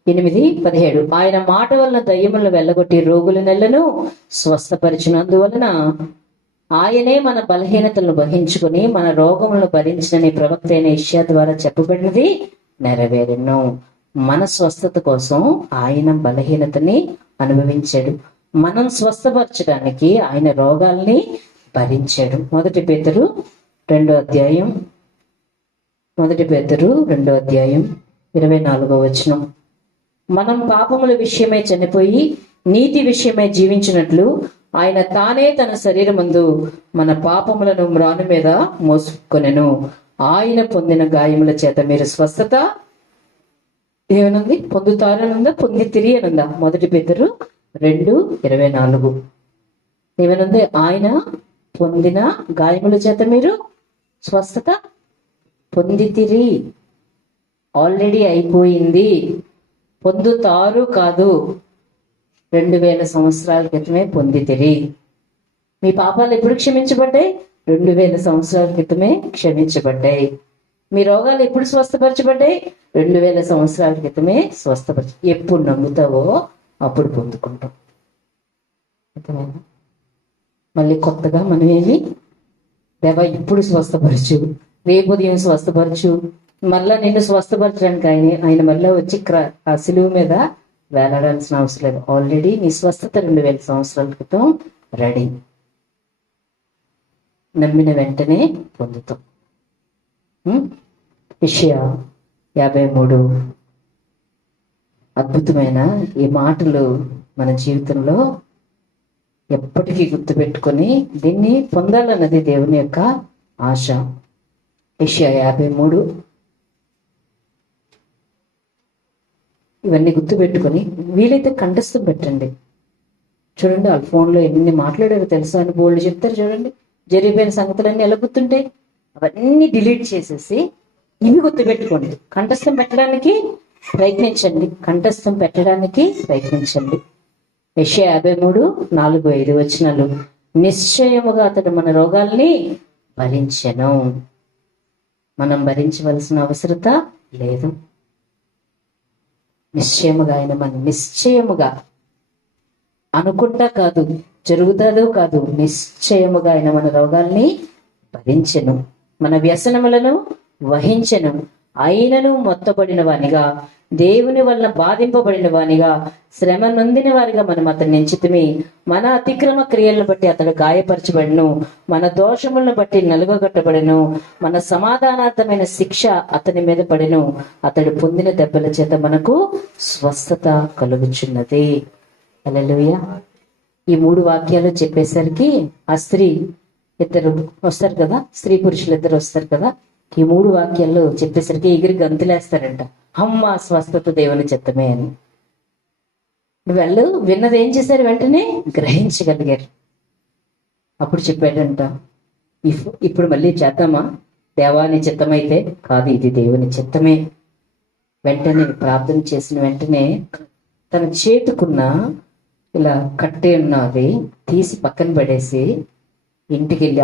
ఎనిమిది 17. ఆయన మాట వలన దయ్యములను వెళ్ళగొట్టి రోగుల నెలను స్వస్థపరిచినందువలన ఆయనే మన బలహీనతలను వహించుకుని మన రోగములను భరించినని ప్రవక్త అయిన యెషయా ద్వారా చెప్పబడినది నెరవేరెను. మన స్వస్థత కోసం ఆయన బలహీనతని అనుభవించాడు. మనం స్వస్థపరచడానికి ఆయన రోగాల్ని భరించాడు. 1 పేతురు 2వ అధ్యాయం 24వ వచనం. మనం పాపముల విషయమై చనిపోయి నీతి విషయమై జీవించినట్లు ఆయన తానే తన శరీరమందు మన పాపములను మ్రాను మీద మోసుకొనెను. ఆయన పొందిన గాయముల చేత మీరు స్వస్థత ఏమనుంది? పొందుతారనుందా? పొందితిరి అనుందా? 1 పేతురు 2:24 ఏమనుంది? ఆయన పొందిన గాయముల చేత మీరు స్వస్థత పొందితిరి. ఆల్రెడీ అయిపోయింది. పొందుతారు కాదు, 2000 సంవత్సరాల క్రితమే పొందితిరి. మీ పాపాలు ఎప్పుడు క్షమించబడ్డాయి? 2000 సంవత్సరాల క్రితమే క్షమించబడ్డాయి. మీ రోగాలు ఎప్పుడు స్వస్థపరచబడ్డాయి? 2000 సంవత్సరాల క్రితమే ఎప్పుడు నమ్ముతావో అప్పుడు పొందుకుంటాం. మళ్ళీ కొత్తగా మనమేమి దేవా ఇప్పుడు స్వస్థపరచు, రేపు ఉదయం స్వస్థపరచు, మళ్ళా నిన్ను స్వస్థపరచడానికి ఆయన మళ్ళీ వచ్చి ఆ సిలువ మీద వేలాడాల్సిన అవసరం లేదు. ఆల్రెడీ నీ స్వస్థత 2000 సంవత్సరాల క్రితం రెడీ. నమ్మిన వెంటనే పొందుతాం. యెషయా 53. అద్భుతమైన ఈ మాటలు మన జీవితంలో ఎప్పటికీ గుర్తుపెట్టుకొని దీన్ని పొందాలన్నది దేవుని యొక్క ఆశ. యెషయా 53. ఇవన్నీ గుర్తుపెట్టుకొని వీలైతే కంఠస్థం పెట్టండి. చూడండి, వాళ్ళ ఫోన్లో ఎన్ని మాట్లాడారో తెలుసా అని బోల్డ్ చెప్తారు. చూడండి, జరిగిపోయిన సంగతులన్నీ ఎలా గుర్తుంటాయి? అవన్నీ డిలీట్ చేసేసి ఇవి గుర్తుపెట్టుకోండి. కంఠస్థం పెట్టడానికి ప్రయత్నించండి. యెషయా 53:4-5 వచనాలు. నిశ్చయముగా అతడు మన రోగాల్ని భరించెను. మనం భరించవలసిన అవసరత లేదు. నిశ్చయముగా ఆయన నిశ్చయముగా అనుకుంటా కాదు, జరుగుతుందో కాదు, నిశ్చయముగా ఆయన మన రోగాల్ని భరించెను, మన వ్యసనములను వహించెను. అయినను మొత్తబడిన వానిగా, దేవుని వలన బాధింపబడిన వానిగా, శ్రమ నొందిన వారిగా మనం అతన్ని ఎంచితిమి. మన అతిక్రమ క్రియలను బట్టి అతడు గాయపరచబడిను, మన దోషములను బట్టి నలుగగొట్టబడెను. మన సమాధానార్థమైన శిక్ష అతని మీద పడెను, అతడు పొందిన దెబ్బల చేత మనకు స్వస్థత కలుగుచున్నది. హల్లెలూయా. ఈ 3 వాక్యాలు చెప్పేసరికి ఆ స్త్రీ ఇద్దరు వస్తారు కదా, స్త్రీ పురుషులు ఇద్దరు వస్తారు కదా, ఈ 3 వాక్యాలు చెప్పేసరికి ఎగిరి గంతులేస్తారంట, అమ్మ స్వస్థత దేవుని చిత్తమే అని. వాళ్ళు విన్నది ఏం చేశారు, వెంటనే గ్రహించగలిగారు. అప్పుడు చెప్పాడంట, ఇప్పుడు మళ్ళీ చేద్దామా, దేవాని చిత్తమైతే కాదు, ఇది దేవుని చిత్తమే. వెంటనే ప్రార్థన చేసిన వెంటనే తన చేతుకున్న ఇలా కట్టే ఉన్నది తీసి పక్కన పడేసి ఇంటికి వెళ్ళి